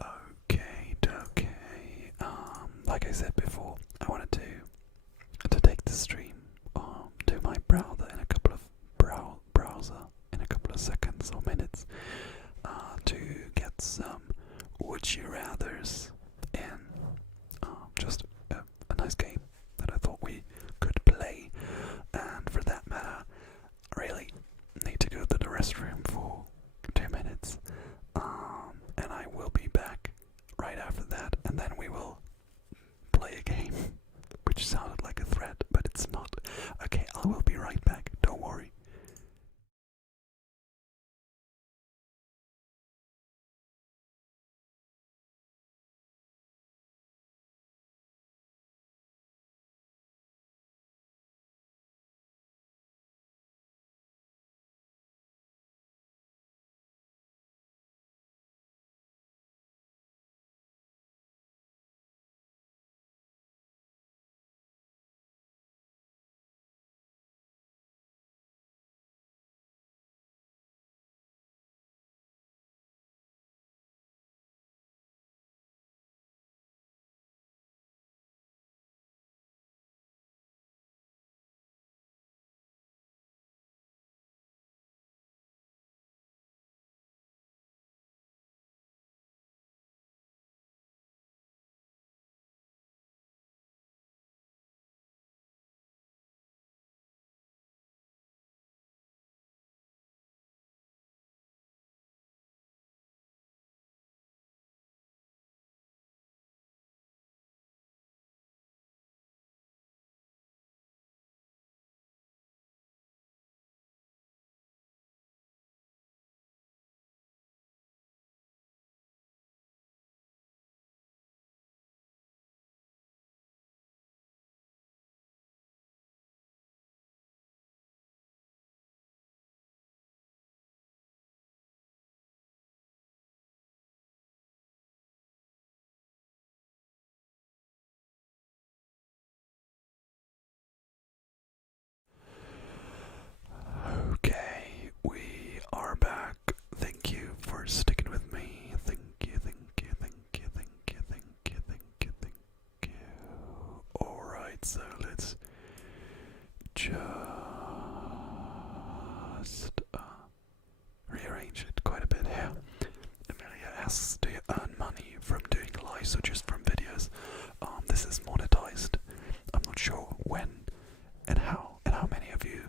Okay. Like I said before, I wanted to take the stream to my browser in a couple of seconds or minutes to get some would you rathers in just a nice game that I thought we could play. just rearrange it quite a bit here. Amelia asks, do you earn money from doing lives or just from videos? This is monetized. I'm not sure when and how many of you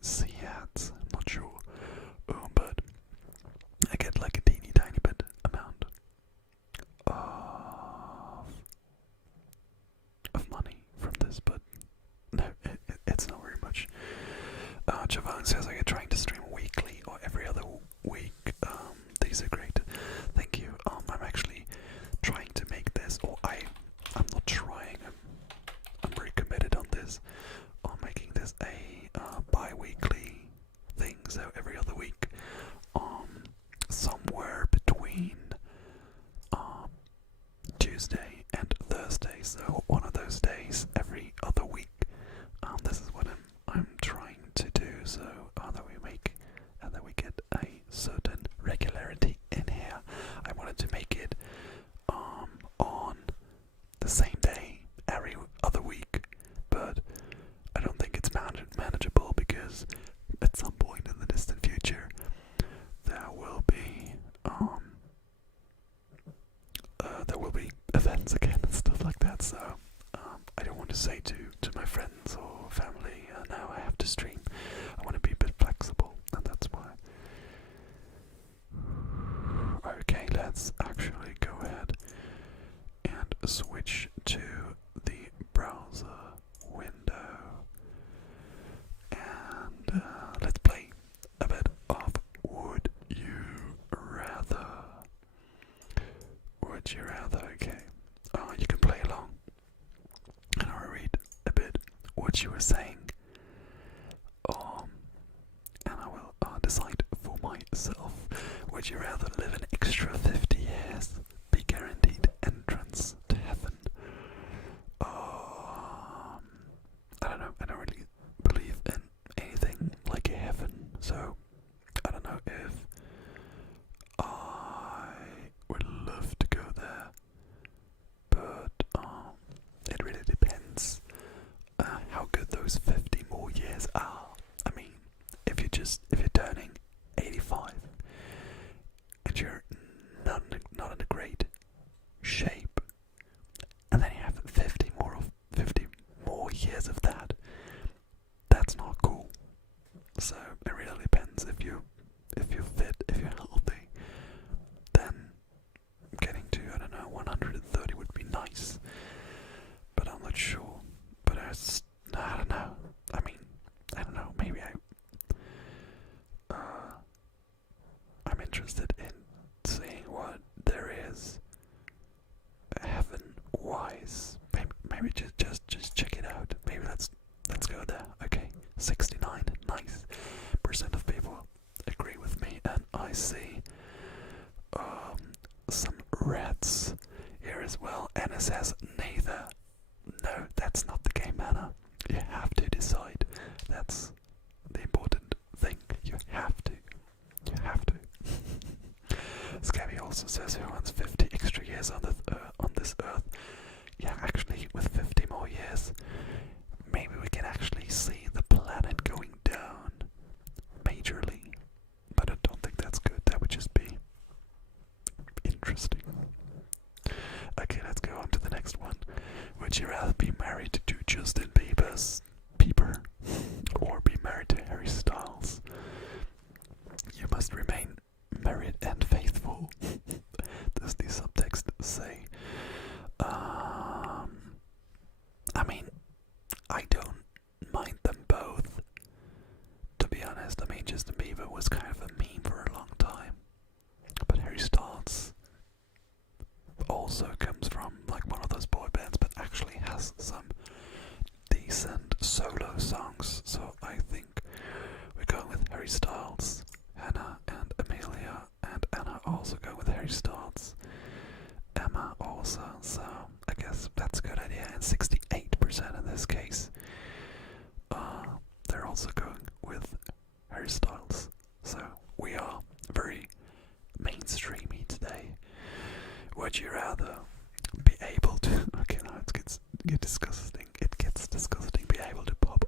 see ads. I'm not sure, but I get like a teeny tiny bit amount of money from this, but no, it's not very much. Javon says, are you trying to stream weekly or every other week? These are great. Thank you. I'm actually trying to make this, or I'm not trying. I'm very committed on this, on making this a bi-weekly thing. So every other week, somewhere between Tuesday and Thursday. So one of those days every other week. This is what I'm trying to do. So that we make and then we get a certain regularity in here. I wanted to make it on the same day every other week, but I don't think it's manageable because at some point in the distant future there will be events again and stuff like that. So I don't want to say to my friends or family, now I have to stream. I want to be a bit flexible, and that's why. Okay, let's actually go ahead and switch to the browser window, and let's play a bit of Would You Rather. Would you rather? Okay. You can play along, and I'll read a bit what you were saying, and I will decide for myself. Would you rather live an extra 50 years, be guaranteed entrance to heaven? I don't know. I don't really believe in anything like a heaven, so I don't know if I would love to go there. But it really depends how good those 50 more years are. I mean, if you're turning 85 and you're not in a great shape, and then you have 50 more years of that, that's not cool. So it really depends. If you're fit, if you're healthy, then getting to, I don't know, 130 would be nice, but I'm not sure. But I don't know. I mean, I don't know. Maybe I'm interested in seeing what there is heaven-wise. Maybe just check it out. Maybe let's go there. Okay, 69, nice % of people agree with me, and I see some reds here as well. And it says neither. No, that's not the game, Anna. You have to decide. That's the important thing. You have to. You have to. Scabby also says who wants 50 extra years on this earth. Yeah, actually, with 50 more years, maybe we can actually see the planet going down majorly. But I don't think that's good. That would just be interesting. Okay, let's go on to the next one. Would you rather be married to Justin Bieber or be married to Harry Styles? You must remain married and faithful. Does the subtext say? I mean, I don't mind them both, to be honest. I mean, Justin Bieber was kind of a meme for a long time, but Harry Styles also comes from like one of those boy bands, but actually has some decent solo songs. So I think we're going with Harry Styles. Hannah and Amelia and Anna also go with Harry Styles. Emma also, so I guess that's a good idea. And 68% in this case, they're also going with Harry Styles. So we are very mainstreamy today. Would you rather be able to, okay, now it gets disgusting. It gets disgusting. Be able to pop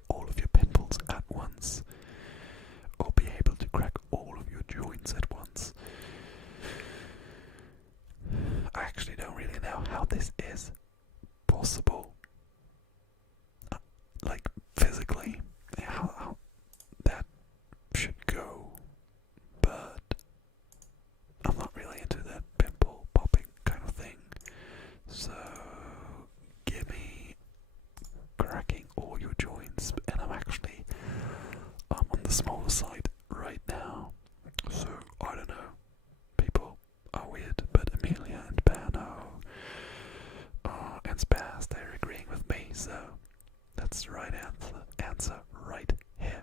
smaller side right now. So I don't know. People are weird, but Amelia and Pano and Spaz, they're agreeing with me, so that's the right answer right here.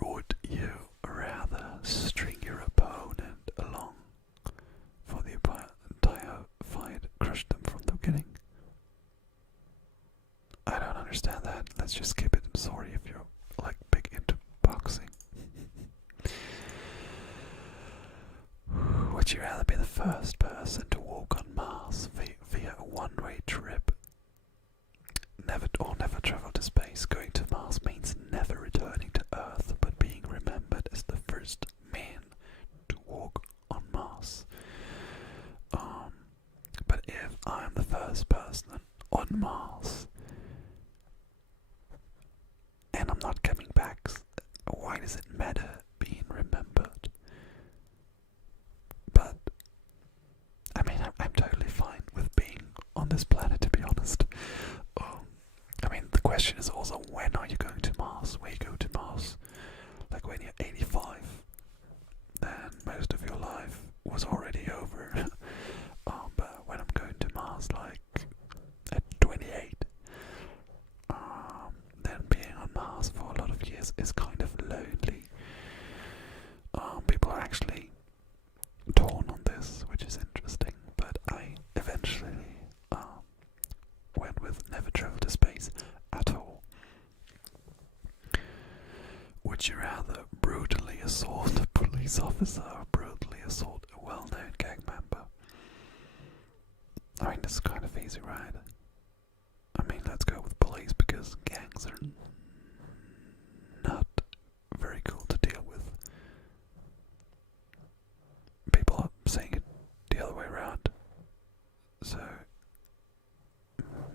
Would you rather string your opponent along for the entire fight, crush them from the beginning? I don't understand that. Let's just skip it. I'm sorry if you're like big into boxing. Would you rather be the first person to walk on Mars via a one-way trip? Never travel to space. Going to Mars means never returning to Earth, but being remembered as the first man to walk on Mars. But if I'm the first person on Mars and I'm not coming back, why does it matter being remembered? But I mean, I'm totally fine with being on this planet, to be honest. I mean, the question is also, when are you going to Mars? When you go to Mars, like when you're 85, then most of your life was already over. But when I'm going to Mars, like at 28, then being on Mars for a lot of years is kind of lonely. People are actually torn on this, which is interesting, but I eventually went with never travel to space at all. Would you rather brutally assault a police officer or brutally assault a well-known gang member? I mean, this is kind of easy, right? I mean, let's go with police because gangs are not very cool to deal with. People are saying it the other way around. So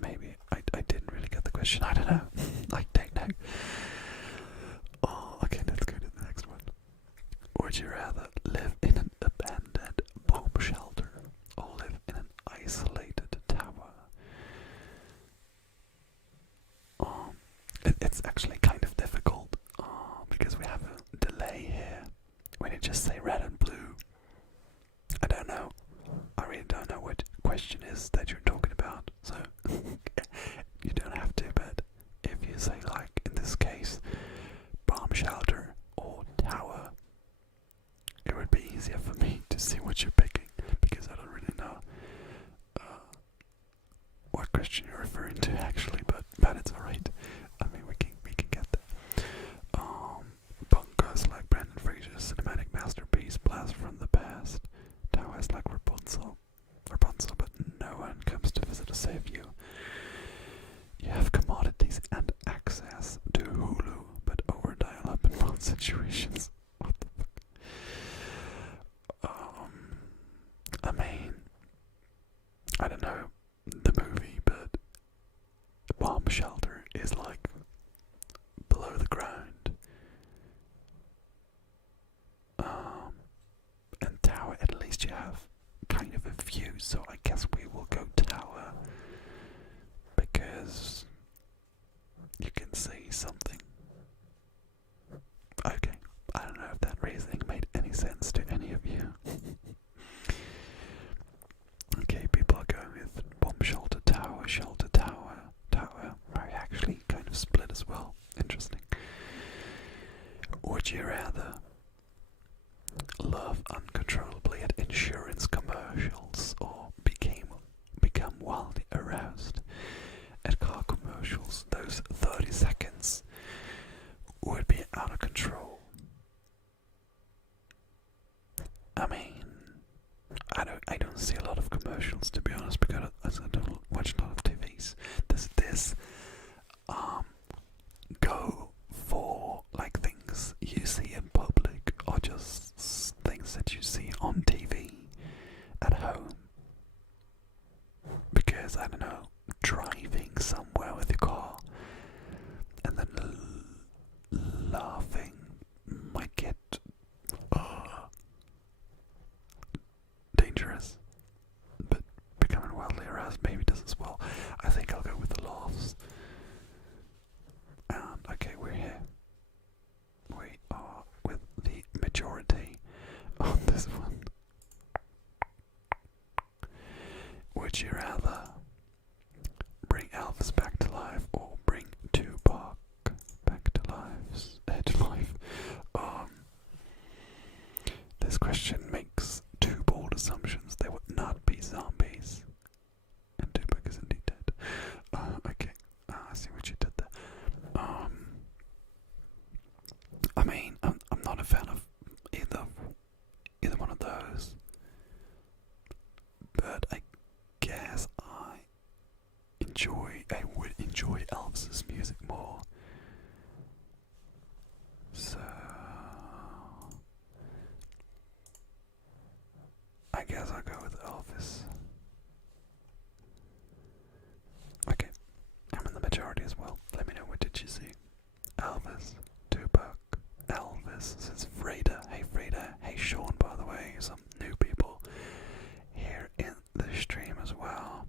maybe I didn't really get the question. I don't know. I don't know. Oh, okay, let's go to the next one. Would you rather live in an abandoned bomb shelter or live in an isolated tower? It's actually kind of difficult because we have a delay here. When you just say red and blue, I don't know. I really don't know what question is that you're talking about, so you don't have to, but if you say, like in this case, bomb shelter or tower, it would be easier for me to see what you're picking, because I don't really know what question you're referring to actually, but it's alright. I mean, we can get there. Bunkers like Brandon Fraser's cinematic masterpiece, Blast from the Past. Towers like Rapunzel, but no one comes to visit or save you. You have commodities and access to Hulu, but over dial-up in most situations. What the fuck? I mean, I don't know the movie, but the bomb shelter is like below the ground. And tower, at least you have kind of a view, so I guess we will go tower because you can see something. Okay, I don't know if that reasoning made any sense to any of you. Okay, people are going with bomb shelter, tower, tower. I actually kind of split as well. Interesting. Would you rather love uncontrollably at insurance commercials or become wildly aroused at car commercials? Those 30 seconds would be out of control. I mean, I don't see a lot of commercials, to be honest, because I don't watch a lot of TVs. Does this go for like things you see in public or just things that you see on TV at home? Because I don't know, driving somewhere with your car and then laughing might get dangerous, but becoming wildly aroused maybe does as well. I think I'll go with the laughs. And okay, see what you did there. I mean, I'm not a fan of either one of those, but I guess I would enjoy Elvis's music more. So I guess I'll go with Elvis. Okay, I'm in the majority as well. Let me know, what did you see? Elvis, Tupac, Elvis, says Freda. Hey Freda, hey Sean, by the way, some new people here in the stream as well.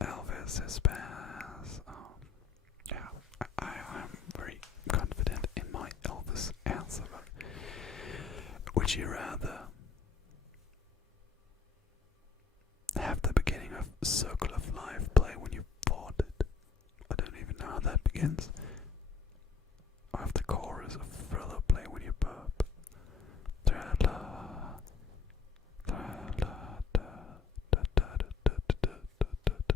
Elvis is Spaz. Yeah, I'm very confident in my Elvis answer. Would you rather have the beginning of Circle of Life play when you fought it? I don't even know how that begins. Or have the chorus of Thriller play when you burp? Thriller, thriller, da, da, da, da, da, da, da,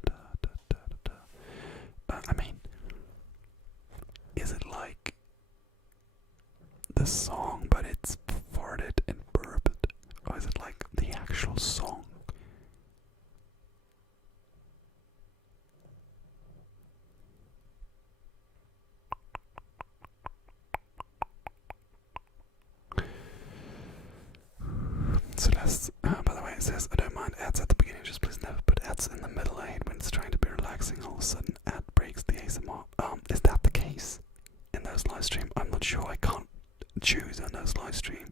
da, da, da, da. I mean, is it like the song but it's farted and burped? Or is it like the actual song? Celeste, by the way, it says, I don't mind ads at the beginning, just please never put ads in the middle. I hate when it's trying to be relaxing, all of a sudden ad breaks the ASMR. Is that the case in those live stream? I'm not sure, I can't choose on those live stream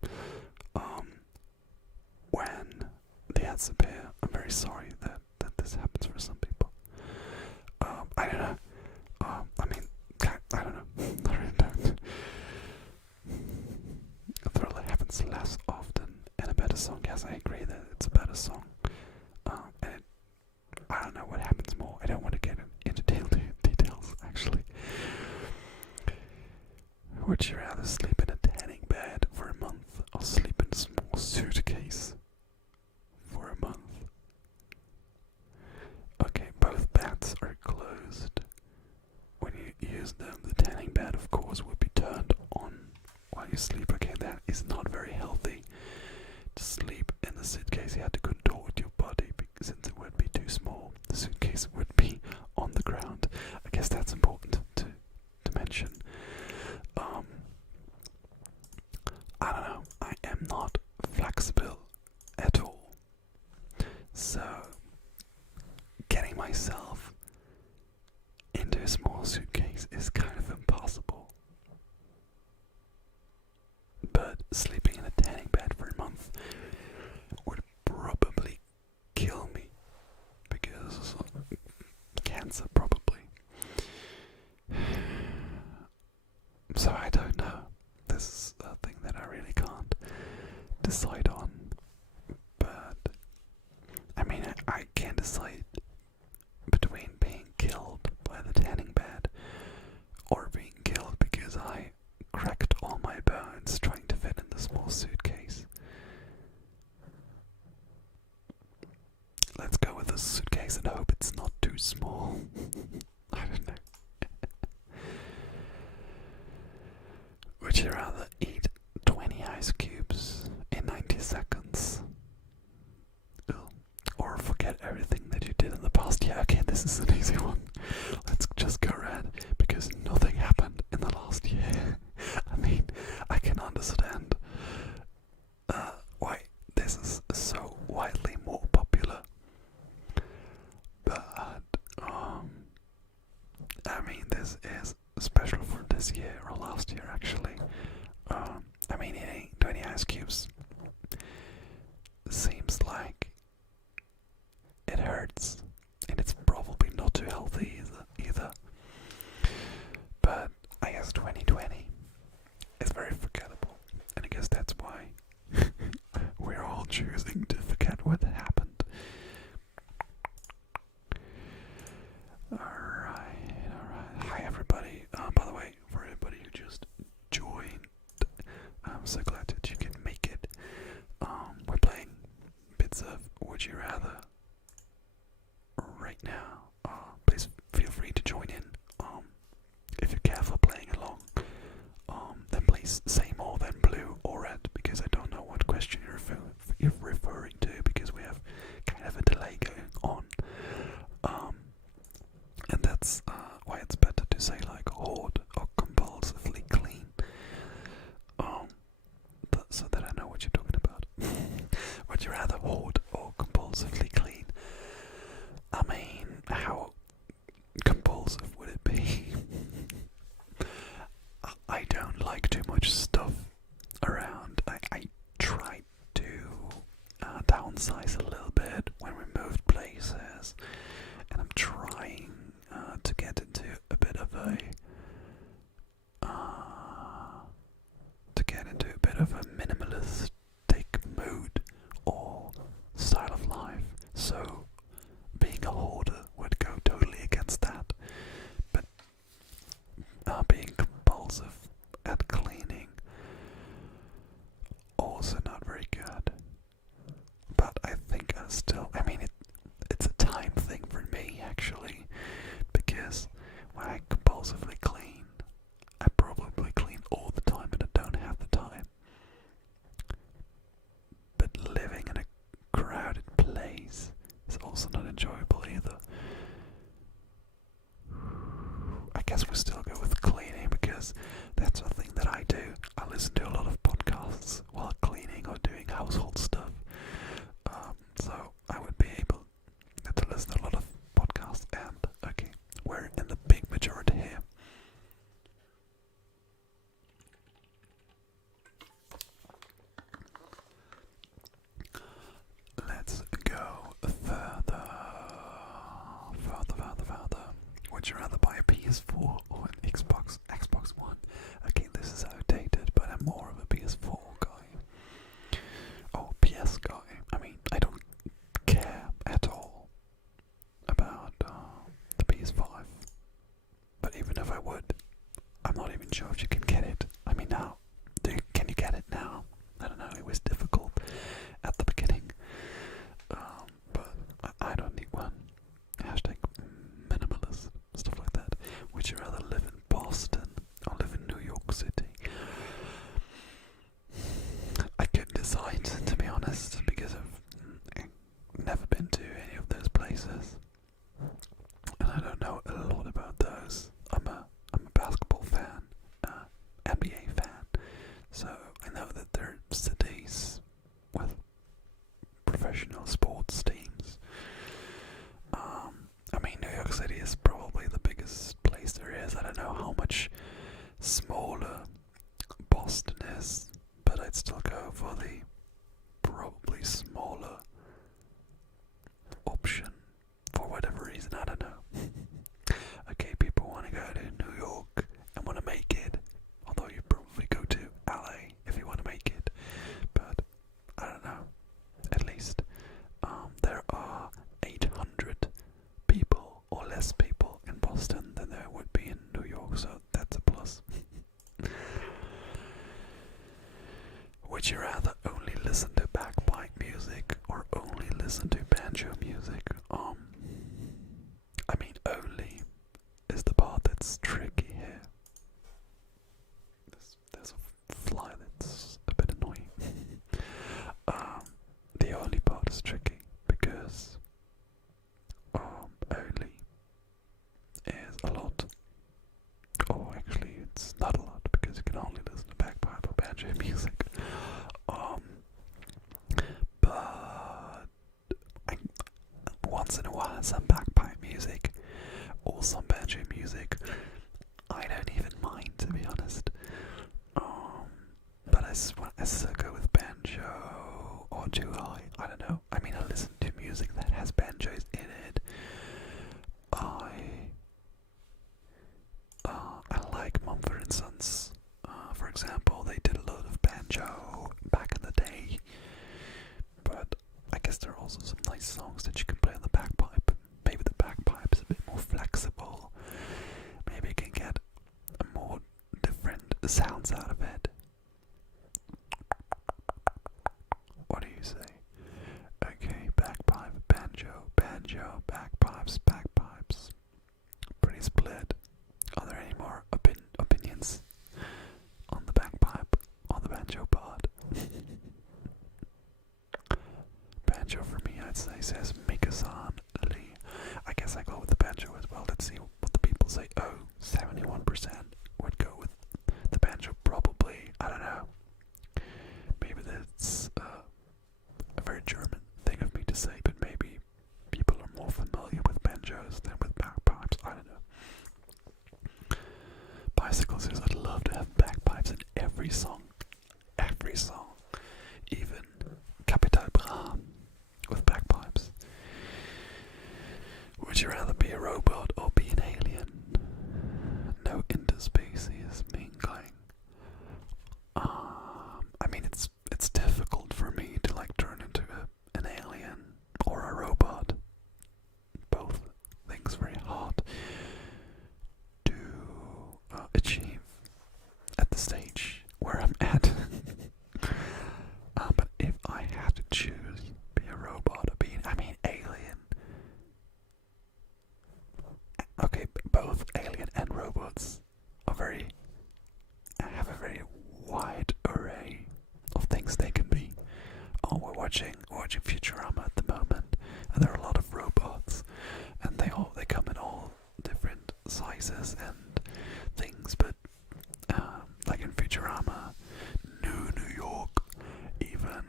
when the ads appear. I'm very sorry that this happens for some people. I don't know. I mean, I don't know. I really don't. Thriller happens less often and a better song. Yes, I agree that it's a better song. And I don't know what happens more. I don't want to get into details, actually. Would you rather sleep in a tanning bed for a month or sleep in a small suitcase for a month? Okay, both beds are closed. When you use them, the tanning bed, of course, will be turned on while you sleep. Okay, that is not very healthy. To sleep in the suitcase, you had to contort your body since it would be too small. The suitcase would be on the ground. I guess that's important to mention. I don't know. I am not flexible at all. So, getting myself into a small suitcase is kind of impossible. But sleeping in a tanning bed for a month would probably kill me, because cancer probably. So I don't know. This is a thing that I really can't decide on. But I mean, I can't decide between being killed by the tanning bed or being killed because I cracked all my bones trying to fit in the small suitcase. Let's go with the suitcase and hope it's not too small. I don't know. Would you rather eat 20 ice cubes in 90 seconds? Or forget everything that you did in the past year? Okay, this is an easy one. Let's just go red, because nothing happened in the last year. I mean, I can understand why this is so widely more popular. But, I mean, this is special for this year, or last year actually. I mean, eating 20 ice cubes seems like it hurts, and it's probably not too healthy either. But I guess 2020 is very forgettable, and I guess that's why we're all choosing to forget what happened. Alright. Hi everybody. By the way, for everybody who just joined, I'm so glad that you can make it. We're playing that's why it's better to say like hoard or compulsively clean. So that I know what you're talking about. Would you rather hoard or compulsively clean? I mean, how compulsive would it be? I don't like too much stuff around. I tried to downsize a little bit when we moved places, and I'm trying to get into a bit of a minimalistic mood or style of life. So being a hoarder would go totally against that. But being compulsive at cleaning, also not very good. But I think it's a time thing for me actually, because when I compulsively clean, I probably clean all the time and I don't have the time. But living in a crowded place is also not enjoyable either. I guess we still go with cleaning because that's the thing that I do. I listen to a lot of podcasts while cleaning or doing household stuff. So I would be able to listen to a lot of podcasts, and okay, we're in the big majority here. Let's go further. Would you rather buy a PS4 or an Xbox One? Okay, this is outdated, but I'm more of a PS4 guy. Oh, PS guy. I mean, I don't care at all about the PS5. But even if I would, I'm not even sure if you can get it. I mean, now, can you get it now? I don't know, it was difficult at the beginning. But I don't need one. Hashtag minimalist, stuff like that. Would you rather live in Boston or live in New York City? I couldn't decide, to be honest, because I've never been to any of those places, and I don't know a lot about those. I'm a basketball fan, NBA fan, so I know that there are cities with professional sports teams. I mean, New York City is probably the biggest place there is. I don't know how much smaller Boston is, but I'd still go for the probably smaller option for whatever reason. I don't know. Okay, people want to go to New York and want to make it, although you probably go to LA if you want to make it, but I don't know. At least there are 800 people or less people in Boston than there would be in New York, so that's a plus. Would you rather only listen to bagpipe music or only listen to banjo music? I mean, only is the part that's tricky here. There's a fly that's a bit annoying. The only part is tricky because only is a lot. Oh, actually, it's not a lot because you can only listen to bagpipe or banjo music. But once in a while, some bagpipe music or some banjo music, I don't even mind, to be honest. But I still go with banjo, or do I don't know. I mean, I listen to music that has banjos in it. I like Mumford & Sons. For example, they did a lot of banjo back in the day. But I guess there are also some nice songs that you can play on the bagpipe. Maybe the bagpipe is a bit more flexible. Maybe you can get more different sounds out of it. What do you say? Okay, bagpipe, banjo, bagpipes. Pretty split. Are there any more opinions on the bagpipe, on the banjo part? Banjo for me, I'd say, says Mika-san Lee. I guess I go with the banjo as well. Let's see what the achieve at the stage where I'm at. But if I had to choose, be a robot or alien. Okay, both alien and robots are have a very wide array of things they can be. Oh, we're watching Futurama at the moment, and there are a lot of robots, and they come in all different sizes and things. But like in Futurama, New York, even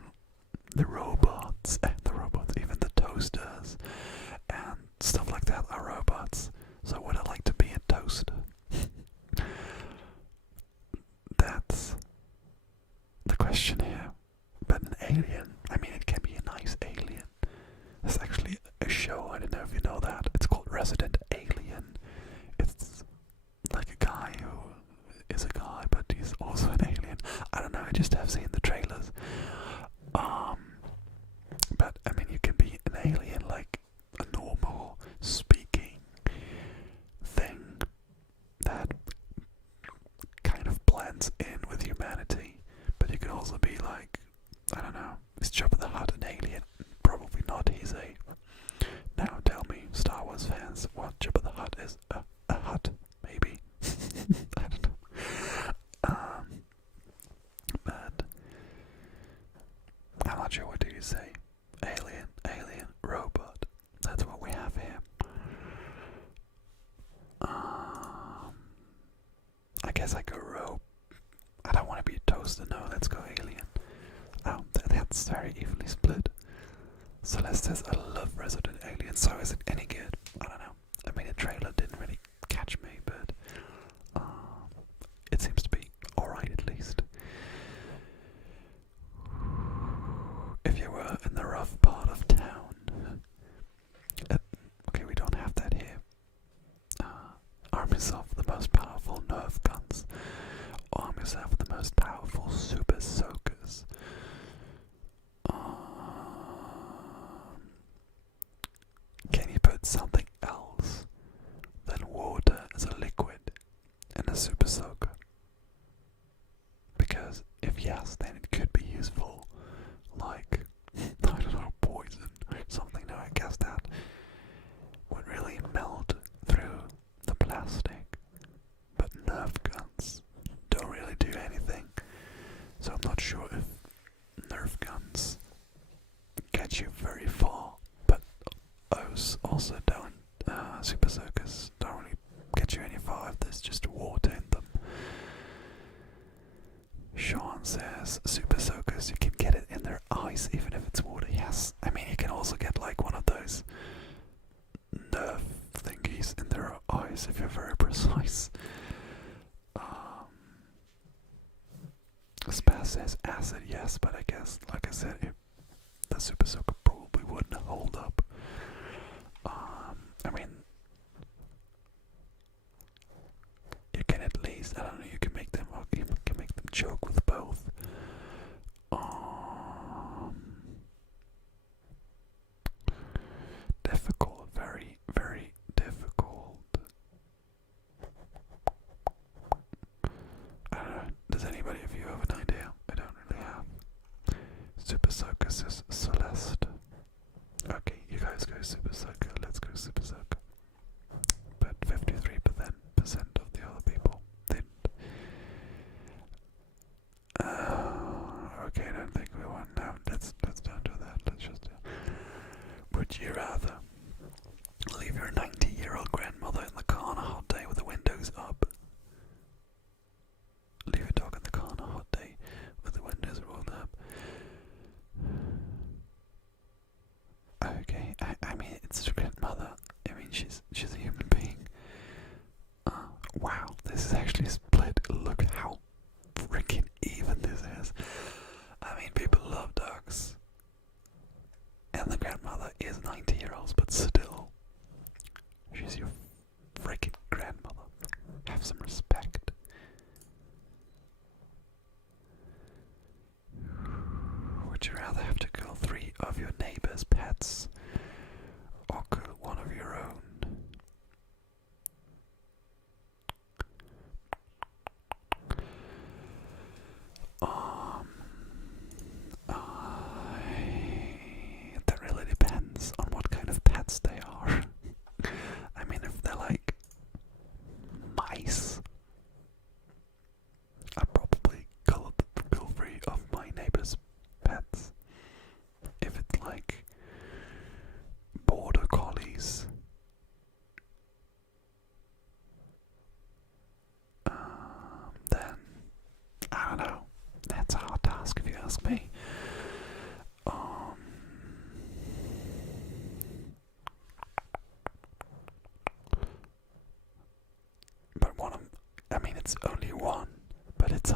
the robots, even the toasters and stuff like that are robots. So would I like to be a toaster? That's the question here. But an alien, it can be a nice alien. There's actually a show, I don't know if you know that. It's called Resident Alien. It's like a guy who is a guy, but he's also an alien. I don't know, I just have seen the trailers. But you can be an alien, like a normal speaking thing that kind of blends in with humanity. But you can also be like, I don't know, is Jabba the Hutt an alien? Probably not. He's a... Now tell me, Star Wars fans, what Jabba the Hutt is. A hut, maybe. I don't know. But I'm not sure, what do you say? Alien, robot. That's what we have here. I guess I go rope. I don't want to be a toaster, no, let's go alien. That's very evenly split. Celeste says, I love Resident Alien, so is it any good? I don't know. The trailer didn't really catch me, but it seems to be alright at least. If you were in the rough part of town... okay, we don't have that here. Arm yourself the most powerful Nerf guns. Arm yourself the most powerful Super Soakers. Can you put something else than water as a liquid in a Super Soaker? Because if yes, then it could be useful, like, I don't know, poison or something. No, I guess that would really melt through the plastic. But Nerf guns don't really do anything, so I'm not sure if Nerf guns get you very far. But those also don't, Super Soakers don't really get you any far if there's just water in them. Sean says, Super Soakers, you can get it in their eyes even if it's water. Yes, you can also get like one of those Nerf thingies in their eyes if you're very precise. Spaz says acid, yes, but I guess, like I said, the Super Soaker probably wouldn't hold up. You can at least, I don't know, you can make them choke with both. Difficult, very, very difficult. I don't know, does anybody of you have an idea? I don't really have. Super Soaker says Celeste. Okay, you guys go Super Soaker, let's go Super Soaker. But 53% of the other people didn't. Okay, I don't think we want now. Let's don't do that. Let's just do. Would you rather leave your 90-year-old grandmother in the car on a hot day with the windows up? Leave your dog in the car on a hot day with the windows rolled up. Okay, it's your grandmother. She's a human being. Wow, this is actually split. Look how freaking even this is. People love dogs. And the grandmother is 90-year-olds, but still, she's your freaking grandmother. Have some respect. Would you rather have to kill 3 of your neighbor's pets or kill 1 of your own? ask me. But it's only one, but it's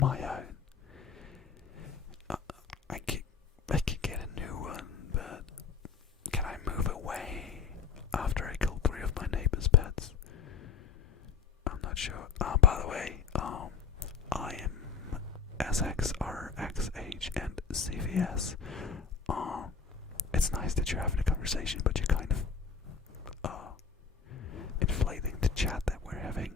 my own. I could get a new one, but can I move away after I kill 3 of my neighbor's pets? I'm not sure. By the way, I am SX, RXH, and CVS. It's nice that you're having a conversation, but you're kind of inflating the chat that we're having.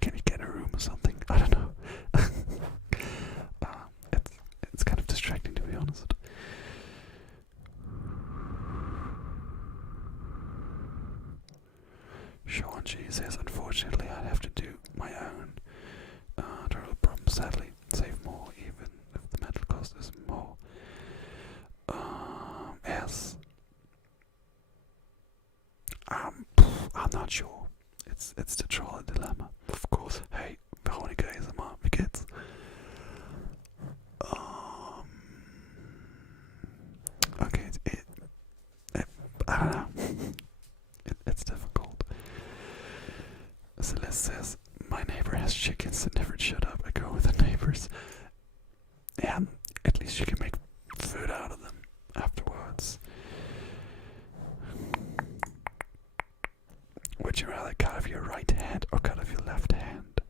Can you get a room or something? I don't know. It's kind of distracting, to be honest. Sean G says, unfortunately, I'd have to do my own total problem. Sadly, save more, even if the mental cost is more. Yes. I'm not sure. It's the trolley dilemma, of course. Hey, Veronica is a mom, wie geht's? Okay, I don't know. It's difficult. Celeste says, my neighbor has chickens that never shut up. I go with the neighbors. Yeah, at least you can make food out of them afterwards. Would you rather cut off your right hand or cut off your left hand?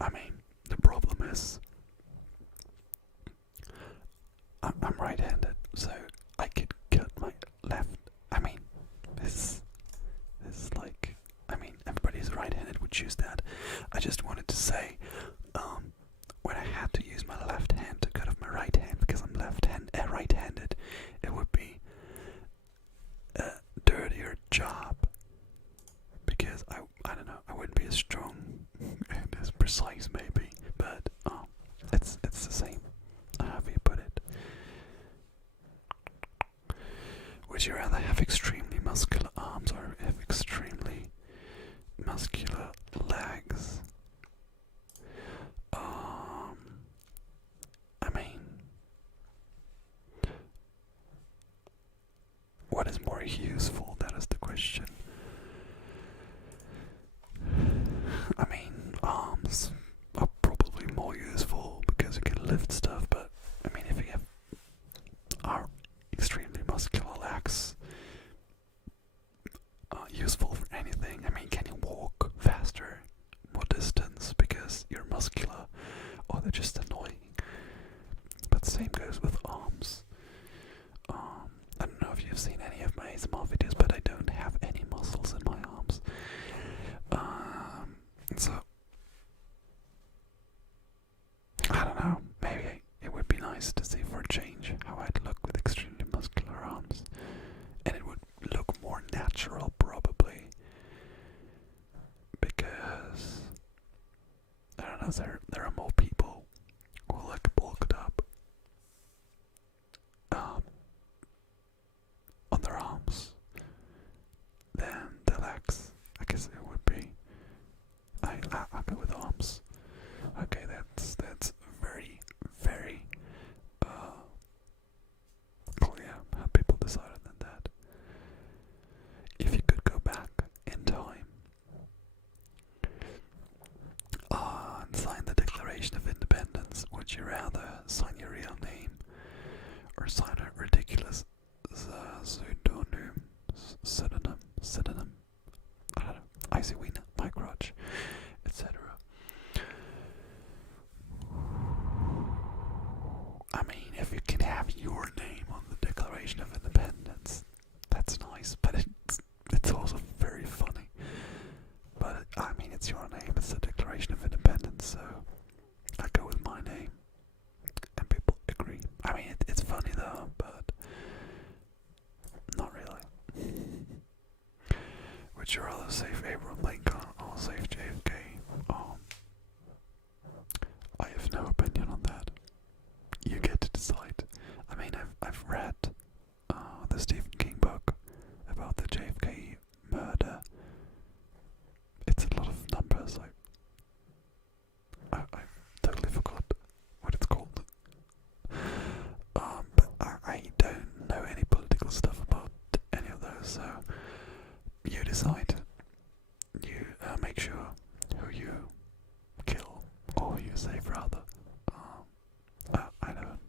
I mean, the problem is I'm right-handed, so I could cut my left. I mean, this is like, everybody's right-handed would choose that. I just wanted to say, when I had to use my left hand to cut off my right hand because I'm right-handed, it would be a dirtier job because I don't know, I wouldn't be as strong and as precise maybe, but it's the same. However you put it. Would you rather have extremely muscular arms or have extremely muscular legs? What is more useful? That is the question. Arms are probably more useful because you can lift stuff, but if you are extremely muscular legs, useful for anything. Can you walk faster, more distance because you're muscular, or they're just annoying? But the same goes with arms. I don't know if you've seen any of my ASMR videos, but I don't have any muscles in my arms. So I don't know, maybe it would be nice to see for a change how I'd look with extremely muscular arms. And it would look more natural probably. Because I don't know, there are more people who look bulked up on their arms than the legs. I guess it would be. I'll go with arms. Okay, that's very, very clear how people decided on that. If you could go back in time and sign the Declaration of Independence, would you rather sign your real name or sign a ridiculous synonym? I don't know. Icy Wiener, my crotch, etc. If you can have your name on the Declaration of Independence, that's nice, but it's also very funny. But it's your name, it's the Declaration of Independence, so I go with my name, and people agree. It's funny though, but not really. Would you rather save Abraham Lincoln or save JFK? I have no opinion on that. You get to decide. I've read the Stephen King book about the JFK murder. It's you decide. You make sure who you kill or who you save rather. I don't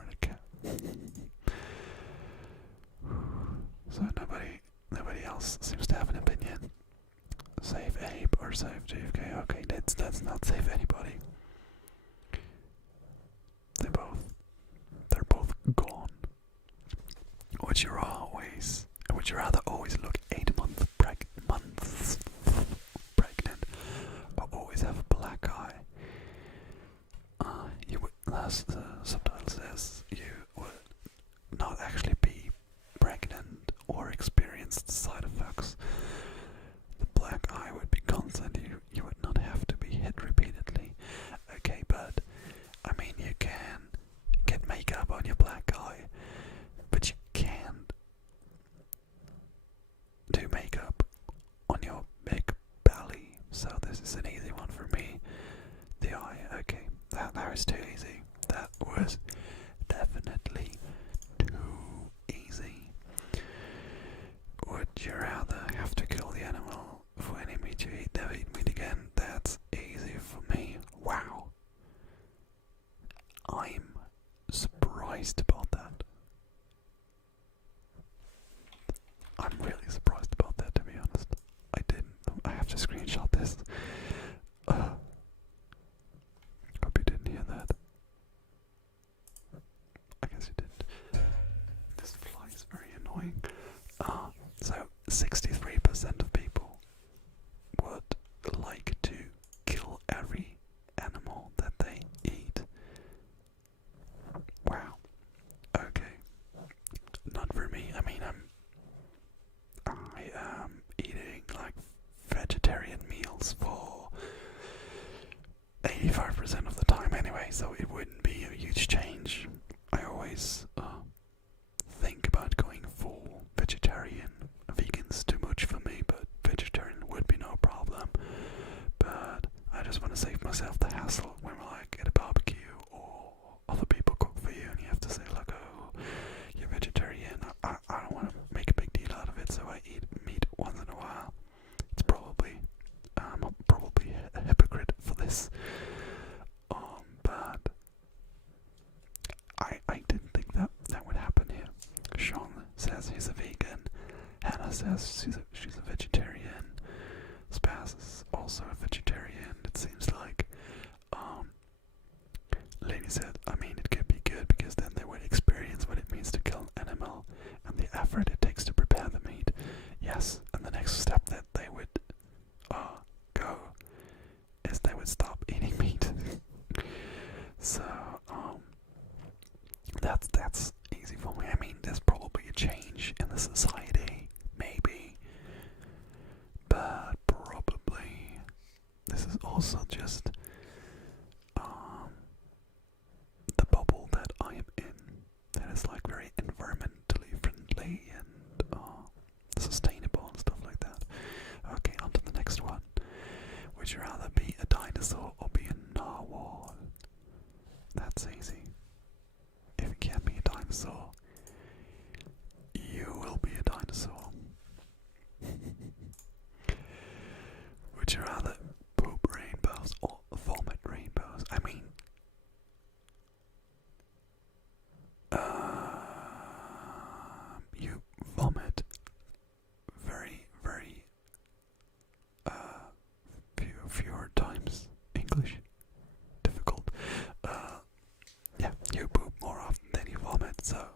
really care. So nobody else seems to have an opinion. Save Abe or save JFK. Okay, let's not save anybody. They're both gone. Would you rather always look 8 months pregnant, or always have a black eye? You would, as the subtitle says, you would not actually be pregnant or experience the side effects. The black eye would be constant. You would not have to be hit repeatedly. Okay, but I mean, you can get makeup on your black eye, but you can't do makeup on your big belly. So this is an easy one for me. The eye, okay, that was too easy. That was definitely too easy. Would you rather have to kill the animal for any meat you eat, never eat meat again? That's easy for me. Wow. I'm surprised about that. I'm really surprised about that, to be honest. I have to screenshot this. Hope you didn't hear that. I guess you didn't. This fly is very annoying. So 63% of people would like to kill every animal that they eat. Wow. Okay. Not for me. I mean, I am eating like vegetarian meals for 85% of the time anyway, so it wouldn't be a huge change. I always think about going full vegetarian. Vegan's too much for me, but vegetarian would be no problem. But I just want to save myself the hassle when we're like at a barbecue or other people cook for you and you have to say like, oh, you're vegetarian. I don't want to make a big deal out of it, so I eat meat once in a while. It's probably I'm probably a hypocrite for this. But I didn't think that would happen here. Sean says he's a vegan. Hannah says she's a vegetarian. Spaz is also a vegetarian. It seems like. Lady said, I mean, it could be good because then they would experience what it means to kill an animal and the effort it takes to prepare the meat. Yes, and the next step that they would go is they would stop eating meat. So, that's easy for me. I mean, there's probably a change in the society, maybe, but probably this is also just the bubble that I am in. That is like very environmentally friendly and sustainable and stuff like that. Okay, on to the next one. Would you rather be a dinosaur or be a narwhal? That's easy. If you can't be a dinosaur, you will be a dinosaur. Would you rather poop rainbows or vomit rainbows? I mean, you vomit very, very fewer times. English difficult. Yeah, you poop more often than you vomit, so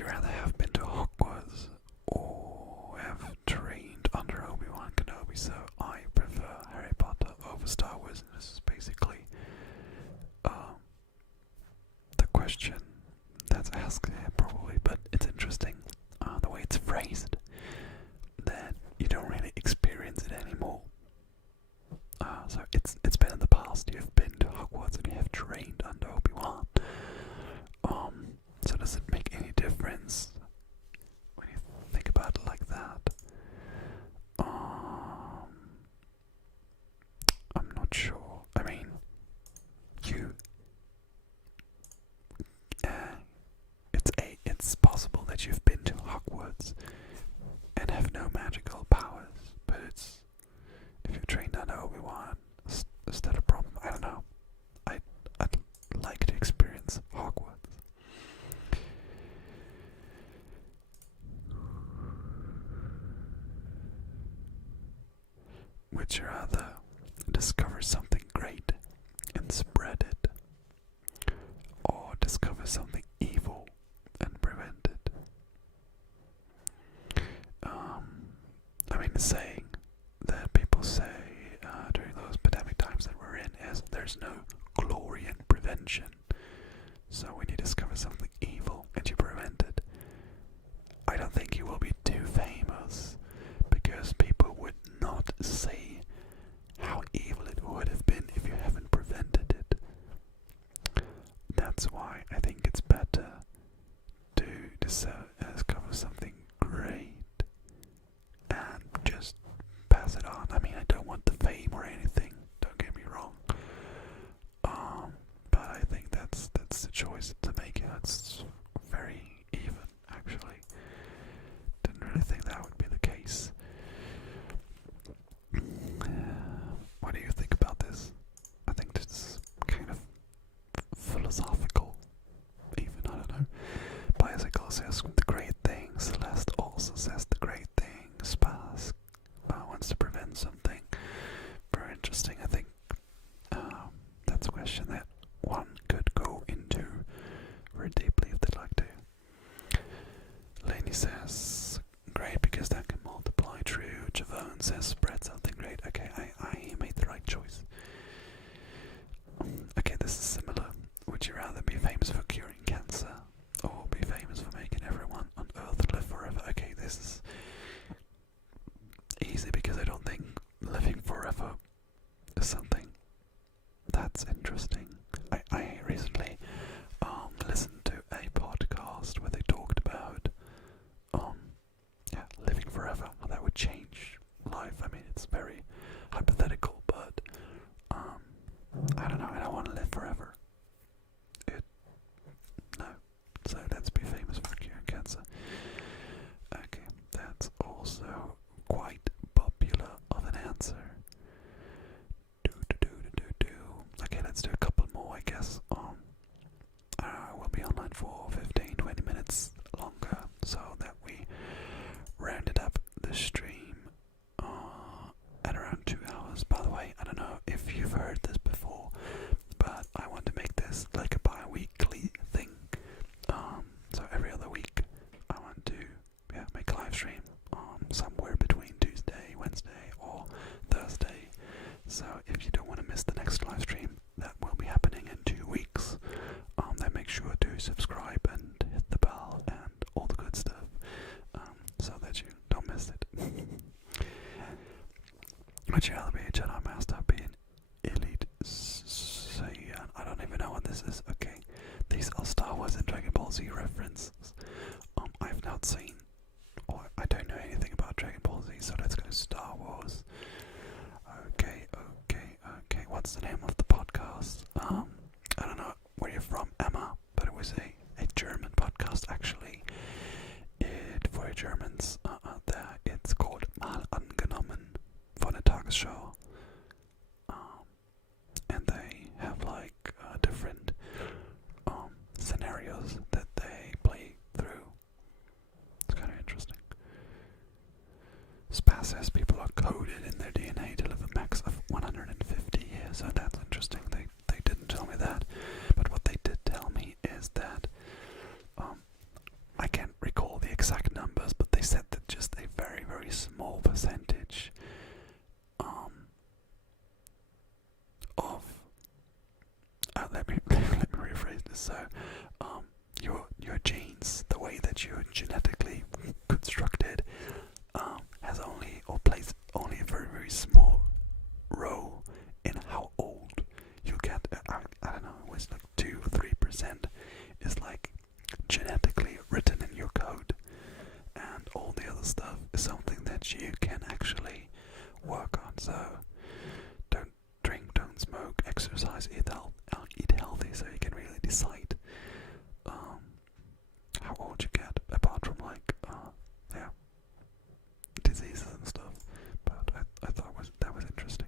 you rather have been to Hogwarts or have trained under Obi-Wan Kenobi? So I prefer Harry Potter over Star Wars. This is basically the question that's asked here, probably, but it's interesting the way it's phrased, that you don't really experience it anymore. So it's been in the past. You've been to Hogwarts and you have trained under Obi-Wan. So does it make any difference when you think about it like that? I'm not sure. I mean, it's possible that you've been to Hogwarts and have no magical powers, but if you're trained under Obi-Wan, is that a problem? I don't know. I'd like to experience Hogwarts. Would you rather discover something great and spread it, or discover something evil and prevent it? I mean, the saying that people say during those pandemic times that we're in is there's no glory in prevention. So when you discover something evil and you prevent it, I don't think you will be too famous, because people would not see how evil it would have been if you haven't prevented it. That's why I think it's better to discover something great and just pass it on. I mean, I don't want the fame or anything, don't get me wrong. But I think that's the choice to make. It's very even, actually. Didn't really think that would be the case. What do you think about this? I think this is kind of philosophical, even, I don't know. Bicycle says the great thing, Celeste also says the great thing, Spas wants to prevent something. Very interesting. I think that's a question that one could go into very deeply if they'd like to. Lainey says great because that can multiply. True. Javone says spread something great. Okay, I made the right choice. Okay, this is similar. Would you rather be famous for curing cancer or be famous for making everyone on Earth live forever? Okay, this is easy because I don't think living forever is something that's interesting. I recently listened to a podcast where they talked about living forever, how that would change life. I mean, it's very hypothetical, but I don't know, I don't want to live forever. No. So let's be famous for curing cancer. Okay, that's also quite popular of an answer. Okay, let's do a couple more, I guess. We'll be online for 15-20 minutes longer, so that we rounded up the stream at around 2 hours. By the way, I don't know if you've heard this before, but I want to make this like a bi-weekly thing. So every other week I want to make a live stream somewhere between Tuesday, Wednesday or Thursday. So if you don't want to miss the next live stream, that will be happening in 2 weeks. Then make sure to subscribe and hit the bell and all the good stuff, so that you don't miss it. Would you rather be a Jedi Master, be an Elite Saiyan? I don't even know what this is. Okay, these are Star Wars and Dragon Ball Z references. I've not seen, or I don't know anything about Dragon Ball Z, so let's go Star Wars. Okay. What's the name of the podcast? I don't know where you're from, Emma, but it was a German podcast, actually. For Germans out there, it's called Mal angenommen von der Tagesschau. And they have like different scenarios that they play through. It's kind of interesting. Spa says people are coded in their DNA to live a max of 150 years, so that's interesting. They didn't tell me let me let me rephrase this. So, your genes, the way that you're genetically constructed, has only or plays only a very very small role in how old you get. I don't know. It's like 2 or 3% is like genetically written in your code, and all the other stuff is something that you can actually work on. So don't drink, don't smoke, exercise, eat healthy, so you can really decide how old you get, apart from like yeah, diseases and stuff. But I thought that was interesting.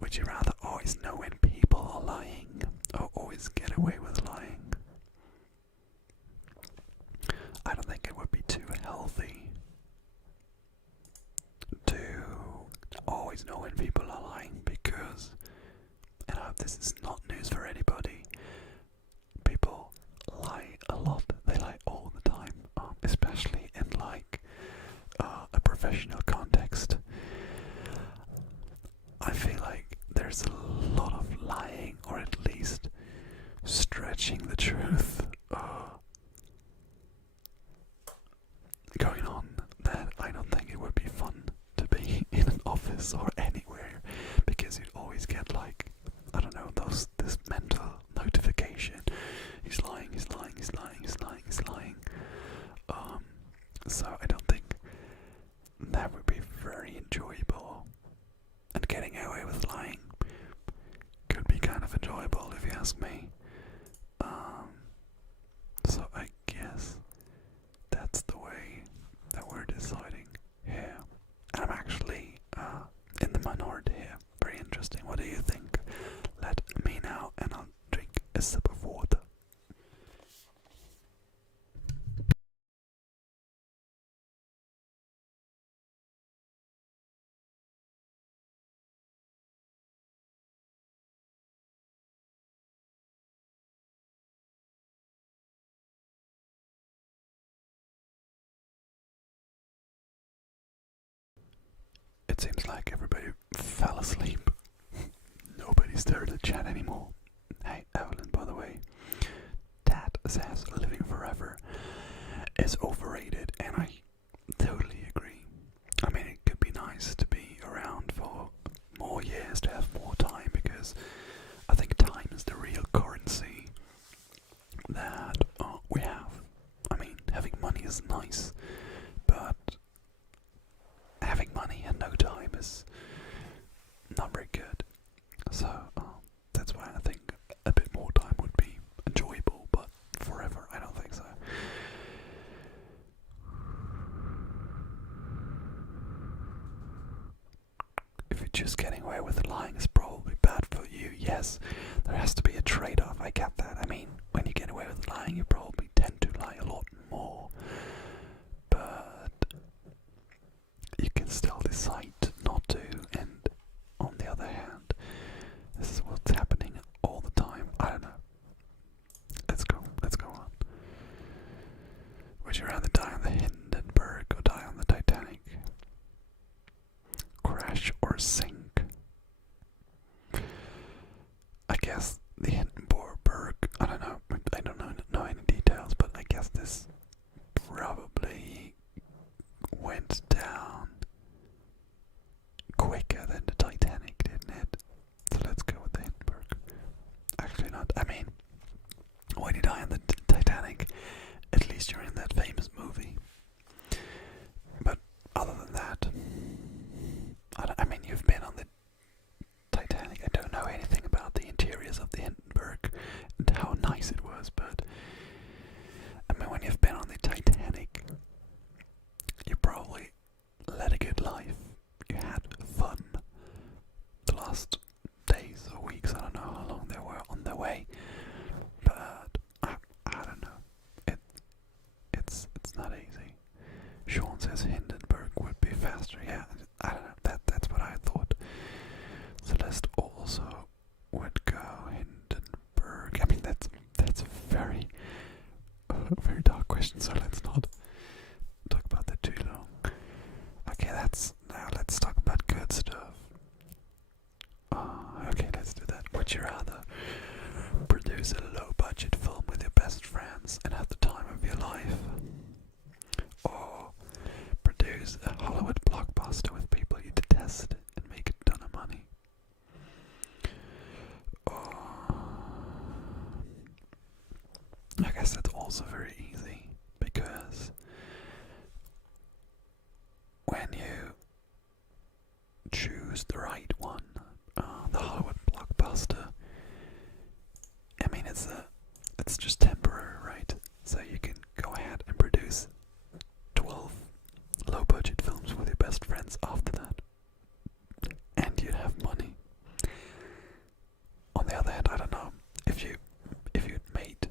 Would you rather always know when people are lying, or always get away with lying? I don't think it would be too healthy to always know when people are lying, because, and I hope this is not news for anybody, people lie a lot. They lie all the time, especially in like a professional context. I feel like there's a lot of lying, or at least stretching the truth, going on, that I don't think it would be fun to be in an office or anywhere, because you'd always get like, I don't know, this mental notification. He's lying, he's lying, he's lying, he's lying, he's lying. So I don't think that would be very enjoyable. And getting away with lying could be kind of enjoyable, if you ask me. So I guess that's the way that we're deciding here. And I'm actually in the minority here. Very interesting. What do you think? Let me know, and I'll drink a sip of water. It seems like everybody fell asleep. Nobody's there to chat anymore. Hey, Evelyn, by the way, Dad says living forever is overrated, and I totally agree. I mean, it could be nice to be around for more years, to have more time, because I think time is the real currency that we have. I mean, having money is nice, but having money and no time is not very good. So that's why I think a bit more time would be enjoyable, but forever, I don't think so. If you're just getting away with lying, is probably bad for you. Yes, there has to be a trade-off. I get that. I mean, when you get away with lying, you probably tend to lie a lot more, but you can still decide not to. And on the other hand, this is what's happening all the time. I don't know. Let's go on. Would you rather die on the Hindenburg or die on the Titanic? Crash or sink? I guess the Hindenburg, I don't know. I don't know any details, but I guess this probably went down quicker than the Titanic, didn't it? So let's go with the Hindenburg. Actually not. I mean, when you die on the Titanic, at least you're in that famous movie. But other than that, I mean, you've been on the Titanic. I don't know anything about the interiors of the Hindenburg and how nice it was, but I mean, when you've been on the Titanic, you probably led a good life. You had fun the last days or weeks. I don't know how long they were on their way, but I don't know. It's not easy. Sean says Hindenburg would be faster. Yeah, I don't know. That's what I thought. Celeste also would go Hindenburg. I mean, that's a very dark question. So let's not talk about that too long. Okay, now let's talk about good stuff. Okay, let's do that. Would you rather produce a low-budget film with your best friends and have the time of your life. Or produce a Hollywood blockbuster with people you detest and make a ton of money. Or I guess that's also very easy, because when you choose the right one, the Hollywood blockbuster, I mean it's just temporary, right? So you can go ahead and produce 12 low budget films with your best friends after that, and you'd have money. On the other hand, I don't know if you'd made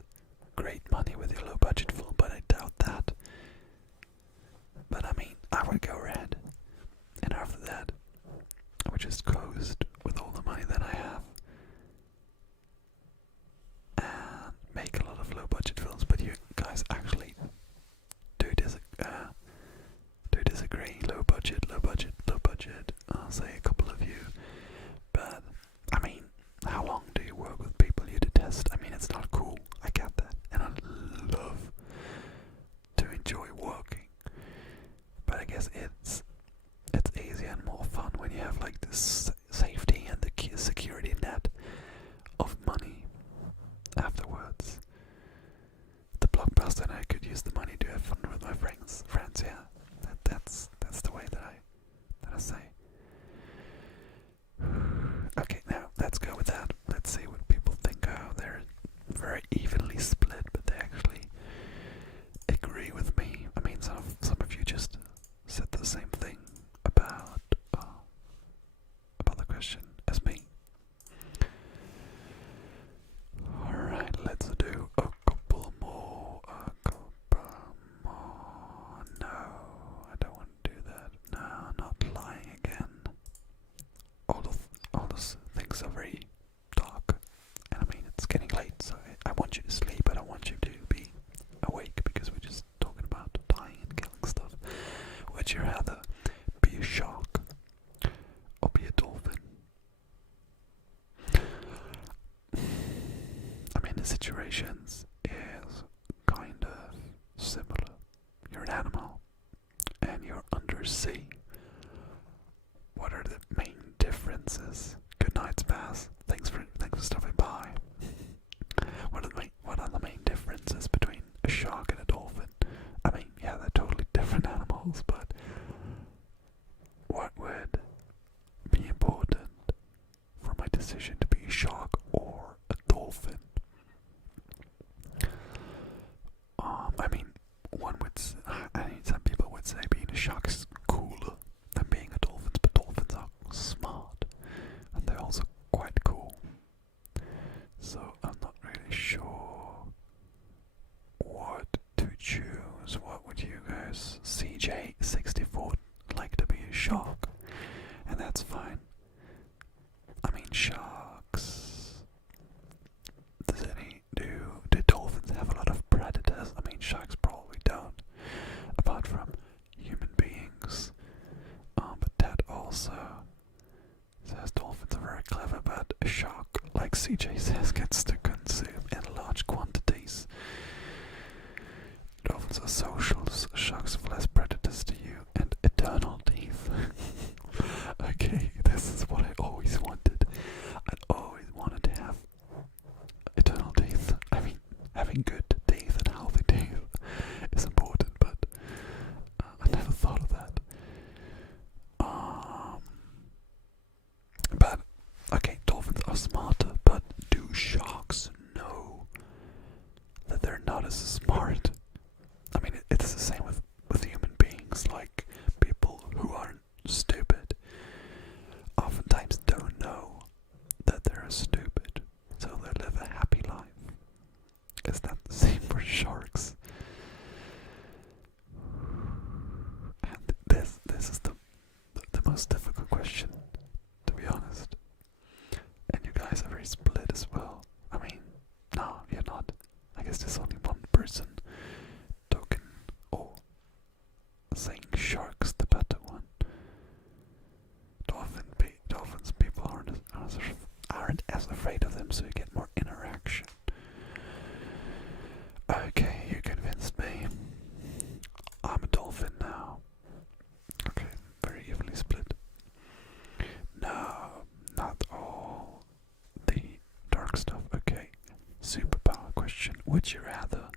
great money with your low budget film, but I doubt that. But I mean, I would go ahead, and after that I would just coast with all the money that I have and make a lot of low budget films. But you guys actually do disagree. Low budget. I'll say a couple of you. But I mean, how long do you work with people you detest? I mean, it's not cool. I get that, and I love to enjoy working. But I guess it's easier and more fun when you have like this safety and the security net of money afterwards. The blockbuster, and I could use the money to have fun with my friends. Yeah, that's the way that I say. Okay, now let's go with that. Let's see what people think. Oh, they're very evenly split, but they actually agree with me. I mean, some of you just said the same thing about the question as me. Alright, let's do a couple more. No, I don't want to do that. No, not lying again. All those things are very dark, and I mean, it's getting late, so I want you to sleep. I don't want you to be awake, because we're just talking about dying and killing stuff. Would you rather be a shark or be a dolphin? I mean, the situations is kind of similar. You're an animal and you're under sea. What are the main differences? Good night, Spaz. Thanks for stopping by. What are the main differences between a shark and a dolphin? I mean, yeah, they're totally different animals, but what would be important for my decision to be a shark or a dolphin? I mean, some people would say being a shark is cooler than being a dolphin, but dolphins are smart, and they're also quite cool. So I'm not really sure what to choose. What would you guys? CJ64 like to be a shark, and that's fine. I mean, sharks. Do dolphins have a lot of predators? I mean, sharks probably don't, apart from human beings. But that also says dolphins are very clever, but a shark, like CJ says, gets to consume in large quantities. Dolphins are social, sharks have less predators to you, and eternal teeth. Okay, this is what I always wanted. I always wanted to have eternal teeth. I mean, having good teeth and healthy teeth is important, but I never thought of that. But okay, dolphins are smarter, but do sharks know that they're not as smart? I mean, it's the same with human beings. Like, people who aren't stupid oftentimes don't know that they're stupid, so they live a happy life. Is that the same for sharks? And this is the most difficult question, to be honest. And you guys are very split as well. I mean, no, you're not. I guess there's only one person talking or saying shark's the better one. Dolphins people aren't as afraid of them, so you get more interaction. Would you rather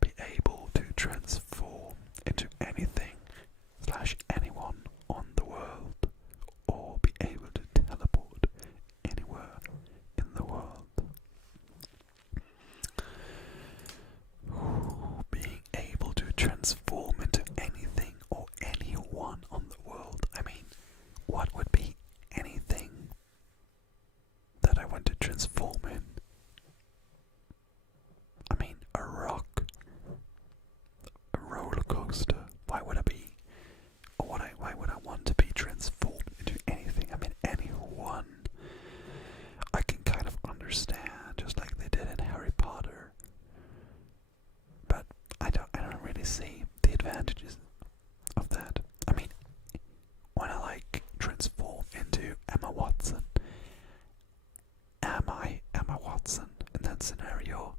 be able to transform into anything / anyone on the world, or be able to teleport anywhere in the world? Being able to transform into anything or anyone on the world. I mean, what would be anything that I want to transform in? I mean, a rock, a roller coaster. Why would I be, or why would I want to be transformed into anything? I mean, anyone. I can kind of understand, just like they did in Harry Potter. But I don't really see the advantages of that. I mean, when I transform into Emma Watson, am I Emma Watson in that scenario?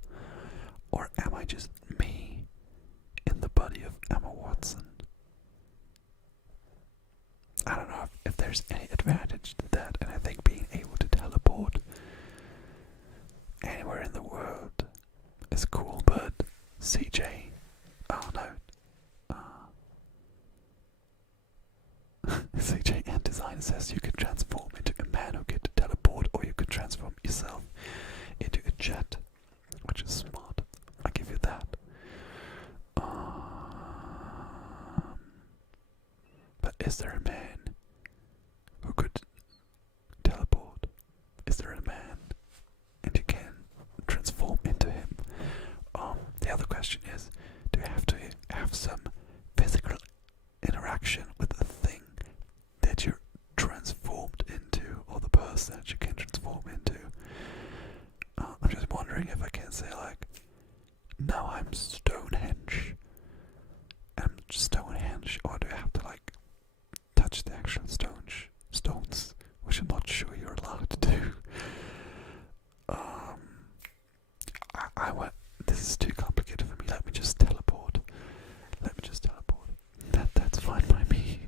Or am I just me in the body of Emma Watson? I don't know if there's any advantage to that, and I think being able to teleport anywhere in the world is cool, but CJ, oh no, CJ and Design says you could transform into a man who could teleport, or you could transform yourself into a jet, which is smart. I give you that. But is there a man who could teleport? Is there a man and you can transform into him? The other question is, do you have to have some physical interaction with the thing that you're transformed into, or the person that you can transform into? I'm just wondering if I can say no, I'm Stonehenge. I'm Stonehenge, or do I have to touch the actual stones, which I'm not sure you're allowed to do. This is too complicated for me. Let me just teleport. That's fine by me.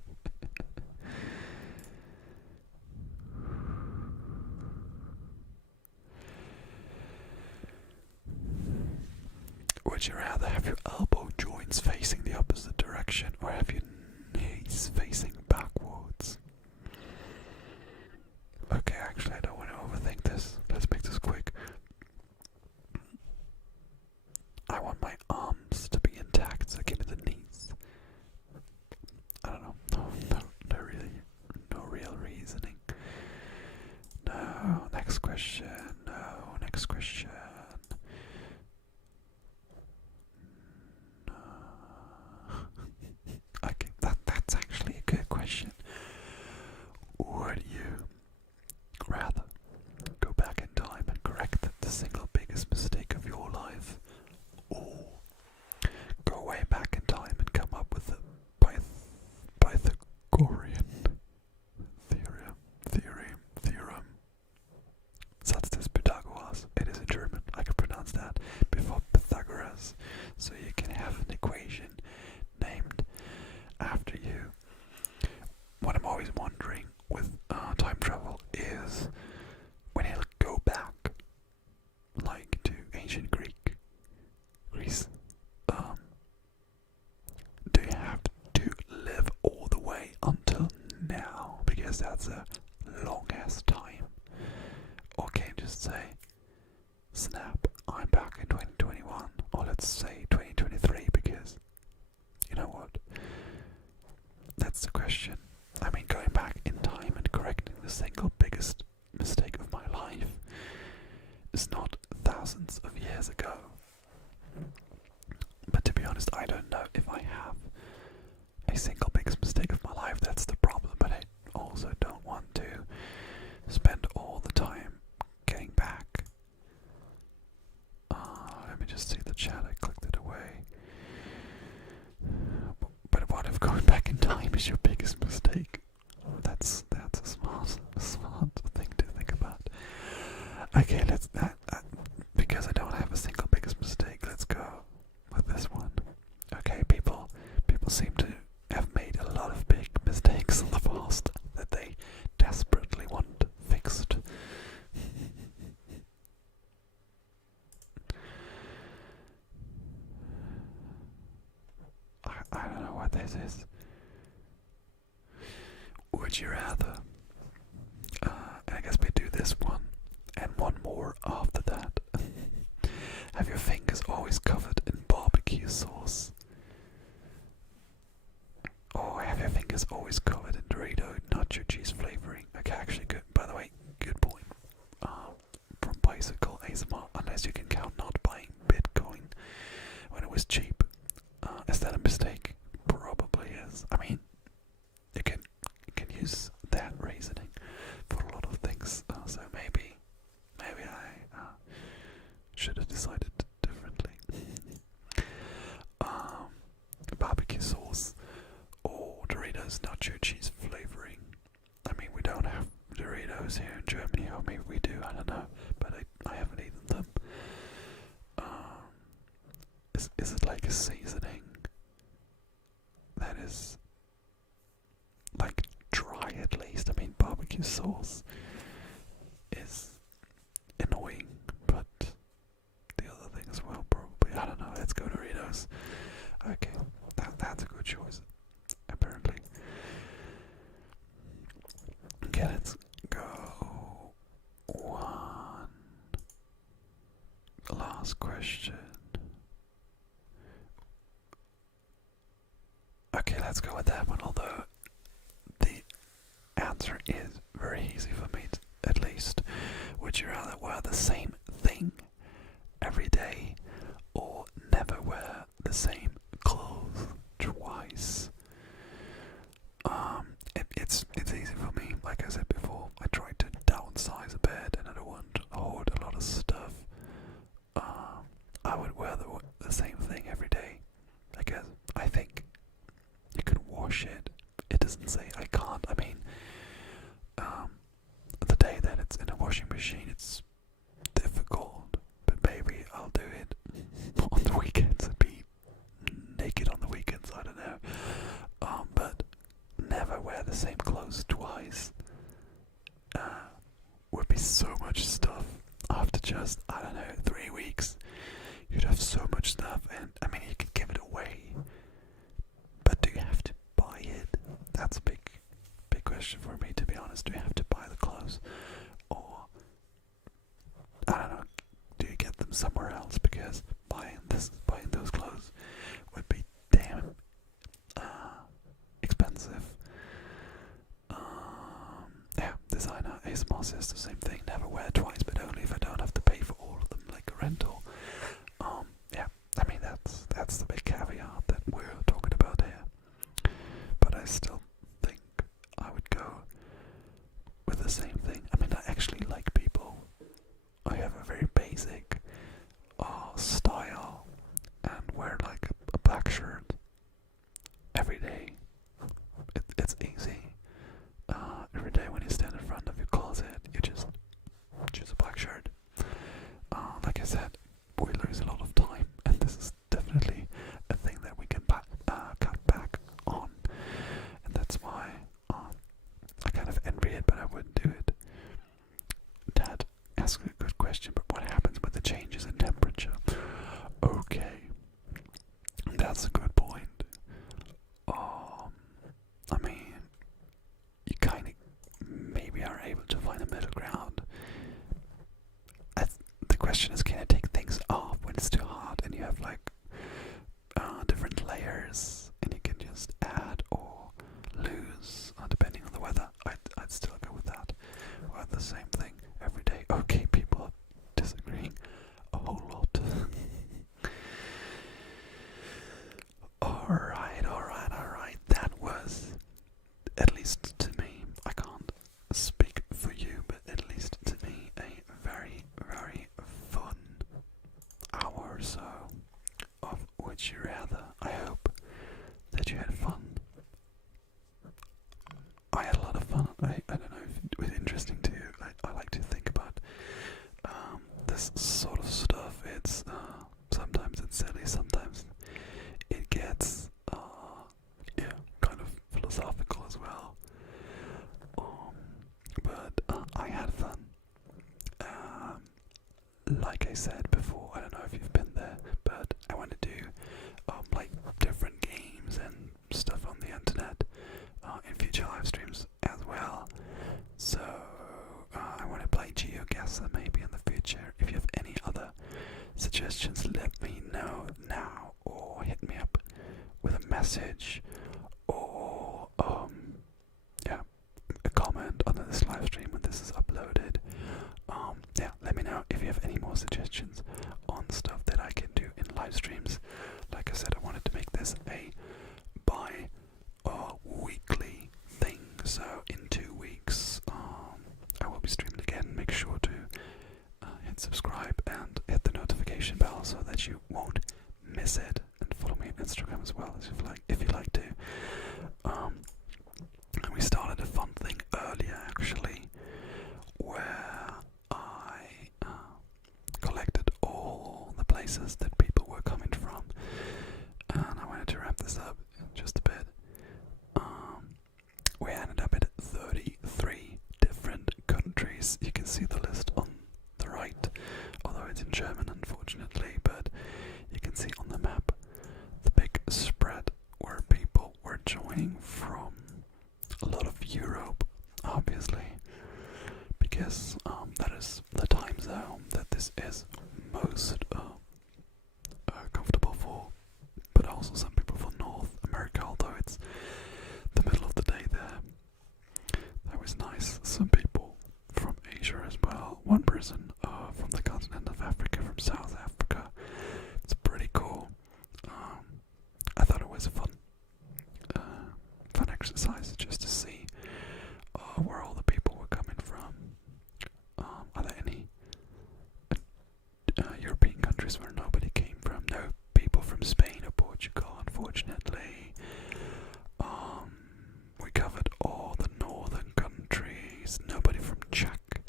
Would you rather have your elbow joints facing the opposite direction, or have your knees facing backwards? Okay, actually I don't want to overthink this. Let's make this quick. I want my arms to be intact, so give me the knees. I don't know. No real reasoning. No, next question. No. Okay, that's actually a good question. Would you rather go back in time and correct the single biggest mistake of your life, or go way back in time and come up with the Pythagorean theorem? Satz des Pythagoras. It is in German. I can pronounce that before Pythagoras. So you can have an equation named after you. What I'm always wondering with time travel is when you go back, to ancient Greece, do you have to live all the way until now? Because that's a long ass time. Or can you just say, snap, I'm back in 2021, or let's say 2023, because you know what? That's the question. I mean, going back in time and correcting the single biggest mistake of my life is not thousands of years ago. But to be honest, I don't know if I have a single biggest mistake of my life. That's the problem. But I also don't want to spend all the time getting back. Let me just see the chat. I clicked it away. But what if going back in time is your biggest mistake? That's a smart thing to think about. Okay, let's because I don't have a single biggest mistake. Let's go with this one. Okay, people seem to have made a lot of big mistakes in the past that they desperately want fixed. would you rather? I guess we do this one and one more after that. Have your fingers always covered in barbecue sauce? Or have your fingers always covered in Dorito nacho cheese flavoring? Okay, actually good. By the way, good point. From Bicycle ASMR, unless you can count not buying Bitcoin when it was cheap. Is that a mistake? Probably is. I mean, you can use that reasoning for a lot of things. So maybe I should have decided differently. Barbecue sauce or Doritos nacho cheese flavoring. I mean, we don't have Doritos here in Germany, or maybe we do. I don't know, but I haven't eaten them. Is it like a seasoning that is like dry at least? I mean, barbecue sauce is annoying, but the other thing as well, probably. I don't know. Let's go Doritos. Okay, that's a good choice, apparently. Okay, let's go. One last question. Okay, let's go with that one, although the answer is very easy for me, at least. Would you rather wear the same thing every day or never wear the same clothes twice? It's easy for me. Like I said before, I tried to downsize a bit and I don't want to hoard a lot of stuff. I would wear the same thing every day. I guess. I think you can wash it. It doesn't say I can't. I mean, the day that it's in a washing machine, it's difficult. But maybe I'll do it on the weekends and be naked on the weekends. I don't know. But never wear the same clothes twice. Would be so much stuff after just, I don't know, 3 weeks. You'd have so much stuff, and I mean, you could give it away. But do you have to buy it? That's a big question for me, to be honest. Do you have to buy the clothes? Or, I don't know, do you get them somewhere else? Because buying those clothes would be damn expensive. Yeah, designer ASMR says the same thing. Never wear twice, but only if I don't have to pay for all of them, like a rental. Yeah, I mean that's the big caveat that we're talking about here. But I still think I would go with the same thing. I mean, I actually like people who have a very basic style and wear like a black shirt every day. It's easy. Every day when you stand in front of your closet, you just choose a black shirt. Like I said, we lose a lot of time, and this is definitely a thing that we can cut back on, and that's why I kind of envy it, but I wouldn't do it. Dad asked a good question, but what happens with the changes in temperature? Okay, that's a good point. I mean, you kind of maybe are able to find a middle ground. The question is, can you take things off when it's too hot and you have like different layers, and you can just add or lose depending on the weather? I'd still go with that. Or the same thing every day. Okay, people are disagreeing a whole lot. Alright. That was, at least to me, I can't speak for you, but at least to me, a very, very fun hour or so of Would You Rather. I hope that you had fun. I had a lot of fun. I don't know if it was interesting to you. I like to think about this sort of stuff. It's sometimes it's silly, sometimes it gets kind of philosophical as well. But I had fun. Like I said before, I don't know if you've been there, but I want to do like different games and stuff on the internet in future live streams as well. so maybe in the future. If you have any other suggestions, let me know now, or hit me up with a message, or yeah, a comment under this live stream when this is uploaded. Yeah, let me know if you have any more suggestions on stuff that I can do in live streams. Like I said, I wanted to make this a weekly thing, so in 2 weeks I will be streaming again. Make sure to hit subscribe and hit the notification bell so that you won't miss it, and follow me on Instagram as well if you like to. And we started a fun thing earlier actually, where I collected all the places that people were coming from, and I wanted to wrap this up just a bit. We ended up at 33 different countries. You can see the list on the right, although it's in German unfortunately, but you can see on the map the big spread where people were joining from. A lot of Europe, obviously, because that is the time zone that this is most comfortable for, but also some people from North America, although it's the middle of the day there. That was nice. Some people from Asia as well. One person from the continent of Africa, from South Africa. It's pretty cool. I thought it was a fun exercise just to see where all the people were coming from. Are there any European countries where nobody came from? No people from Spain or Portugal, unfortunately. We covered all the northern countries. Nobody from Czech,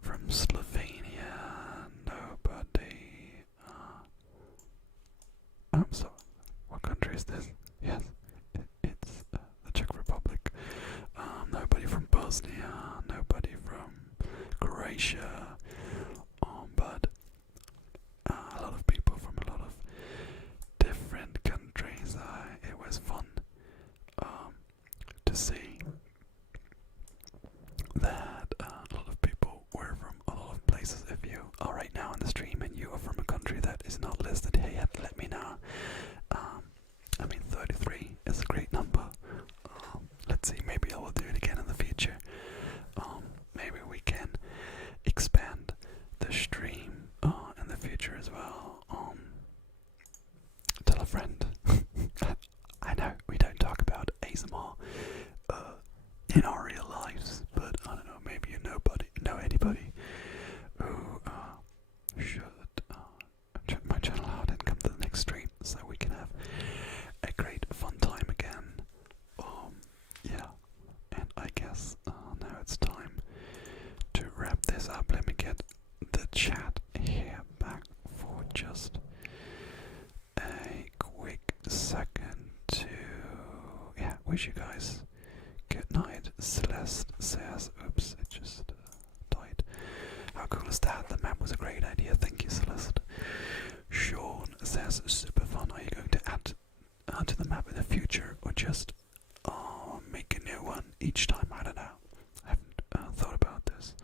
from Slovenia, nobody. I'm sorry, what country is this? Yes, it's the Czech Republic. Nobody from Bosnia, nobody from Croatia, but a lot of people from a lot of different countries. It was fun to see that a lot of people were from a lot of places. If you are right now on the stream and you are from a country that is not listed here yet, let me know. I mean, 33 is a great number. Let's see, maybe I will do it again in the future. Maybe we can expand the stream in the future as well. Tell a friend. I know we don't talk about ASMR in our real lives, but I don't know, maybe you know anybody who should check my channel out and come to the next stream so we can have a great fun time again. Yeah, and I guess now it's time to wrap this up. Let me get the chat here back for just a quick second to wish you guys good night. Celeste says, oops, it just died. How cool is that? The map was a great idea. Thank you, Celeste. Sean says, super fun. Are you going to add to the map in the future, or just make a new one each time? I don't know. I haven't thought about this.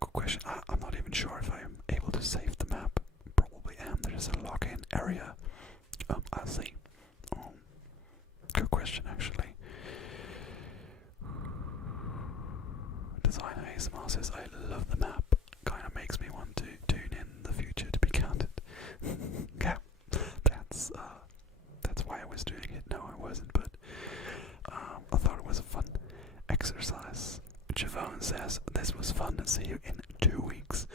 Good question. I'm not even sure if I'm able to save the map. Probably am. There's a login area. I'll see. Good question, actually. Designer ASMR says, I love the map. Kind of makes me want to tune in the future to be counted. Yeah, that's why I was doing it. No, I wasn't, but I thought it was a fun exercise. Javon says, this was fun. See you in 2 weeks.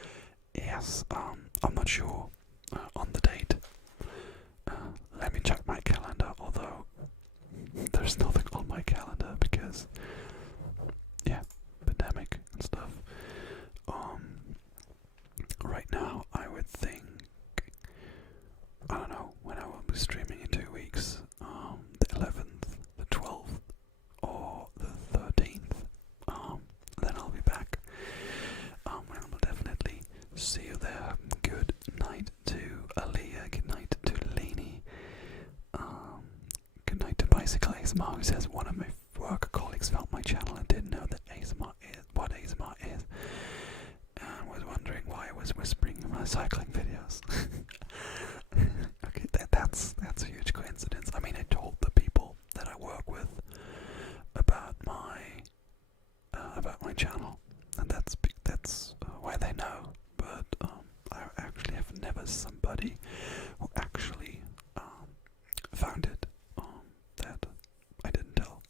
Yes, I'm not sure on the date. Let me check my calendar, although there's nothing on my calendar because, yeah, pandemic and stuff. Right now, I would think, I don't know when I will be streaming in 2 weeks, the 11th, the 12th, or the 13th, then I'll be back. I will definitely see you there. Good night. about my channel, and that's why they know. But I actually have never somebody who actually found it that I didn't tell.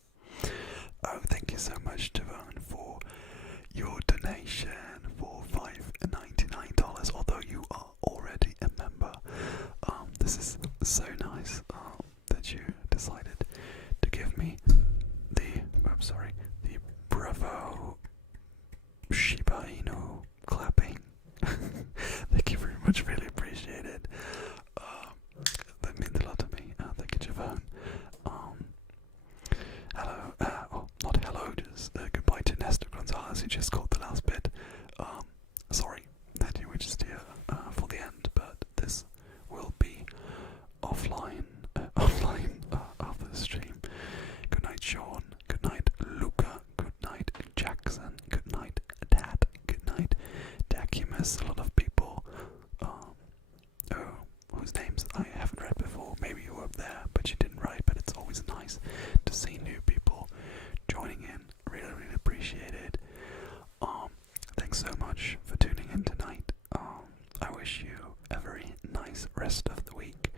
Oh, thank you so much, Devon, for your donation for $5.99. Although you are already a member, this is so nice that you decided to give me the the Bravo Shiba Inu clapping. Thank you very much, really appreciate it. That means a lot to me. Thank you, Javon. Hello, not hello, just goodbye to Nestor Gonzalez, who just caught the last bit. Sorry that you were just here for the end, but this will be offline after the stream. Good night, Sean. Good night, Luca. Good night, Jackson. Good night, Dad. Good night, Dacumus. A lot of people whose names I haven't read before. Maybe you were up there, but you didn't write. But it's always nice to see new people joining in. Really, really appreciate it. Thanks so much for tuning in tonight. I wish you a very nice rest of the week.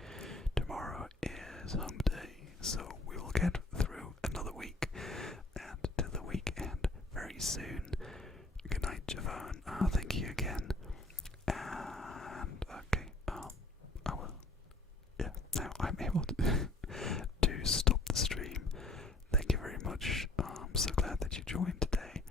Tomorrow is hump day, so we will get through another week and to the weekend very soon. Good night, Javon. Thank you.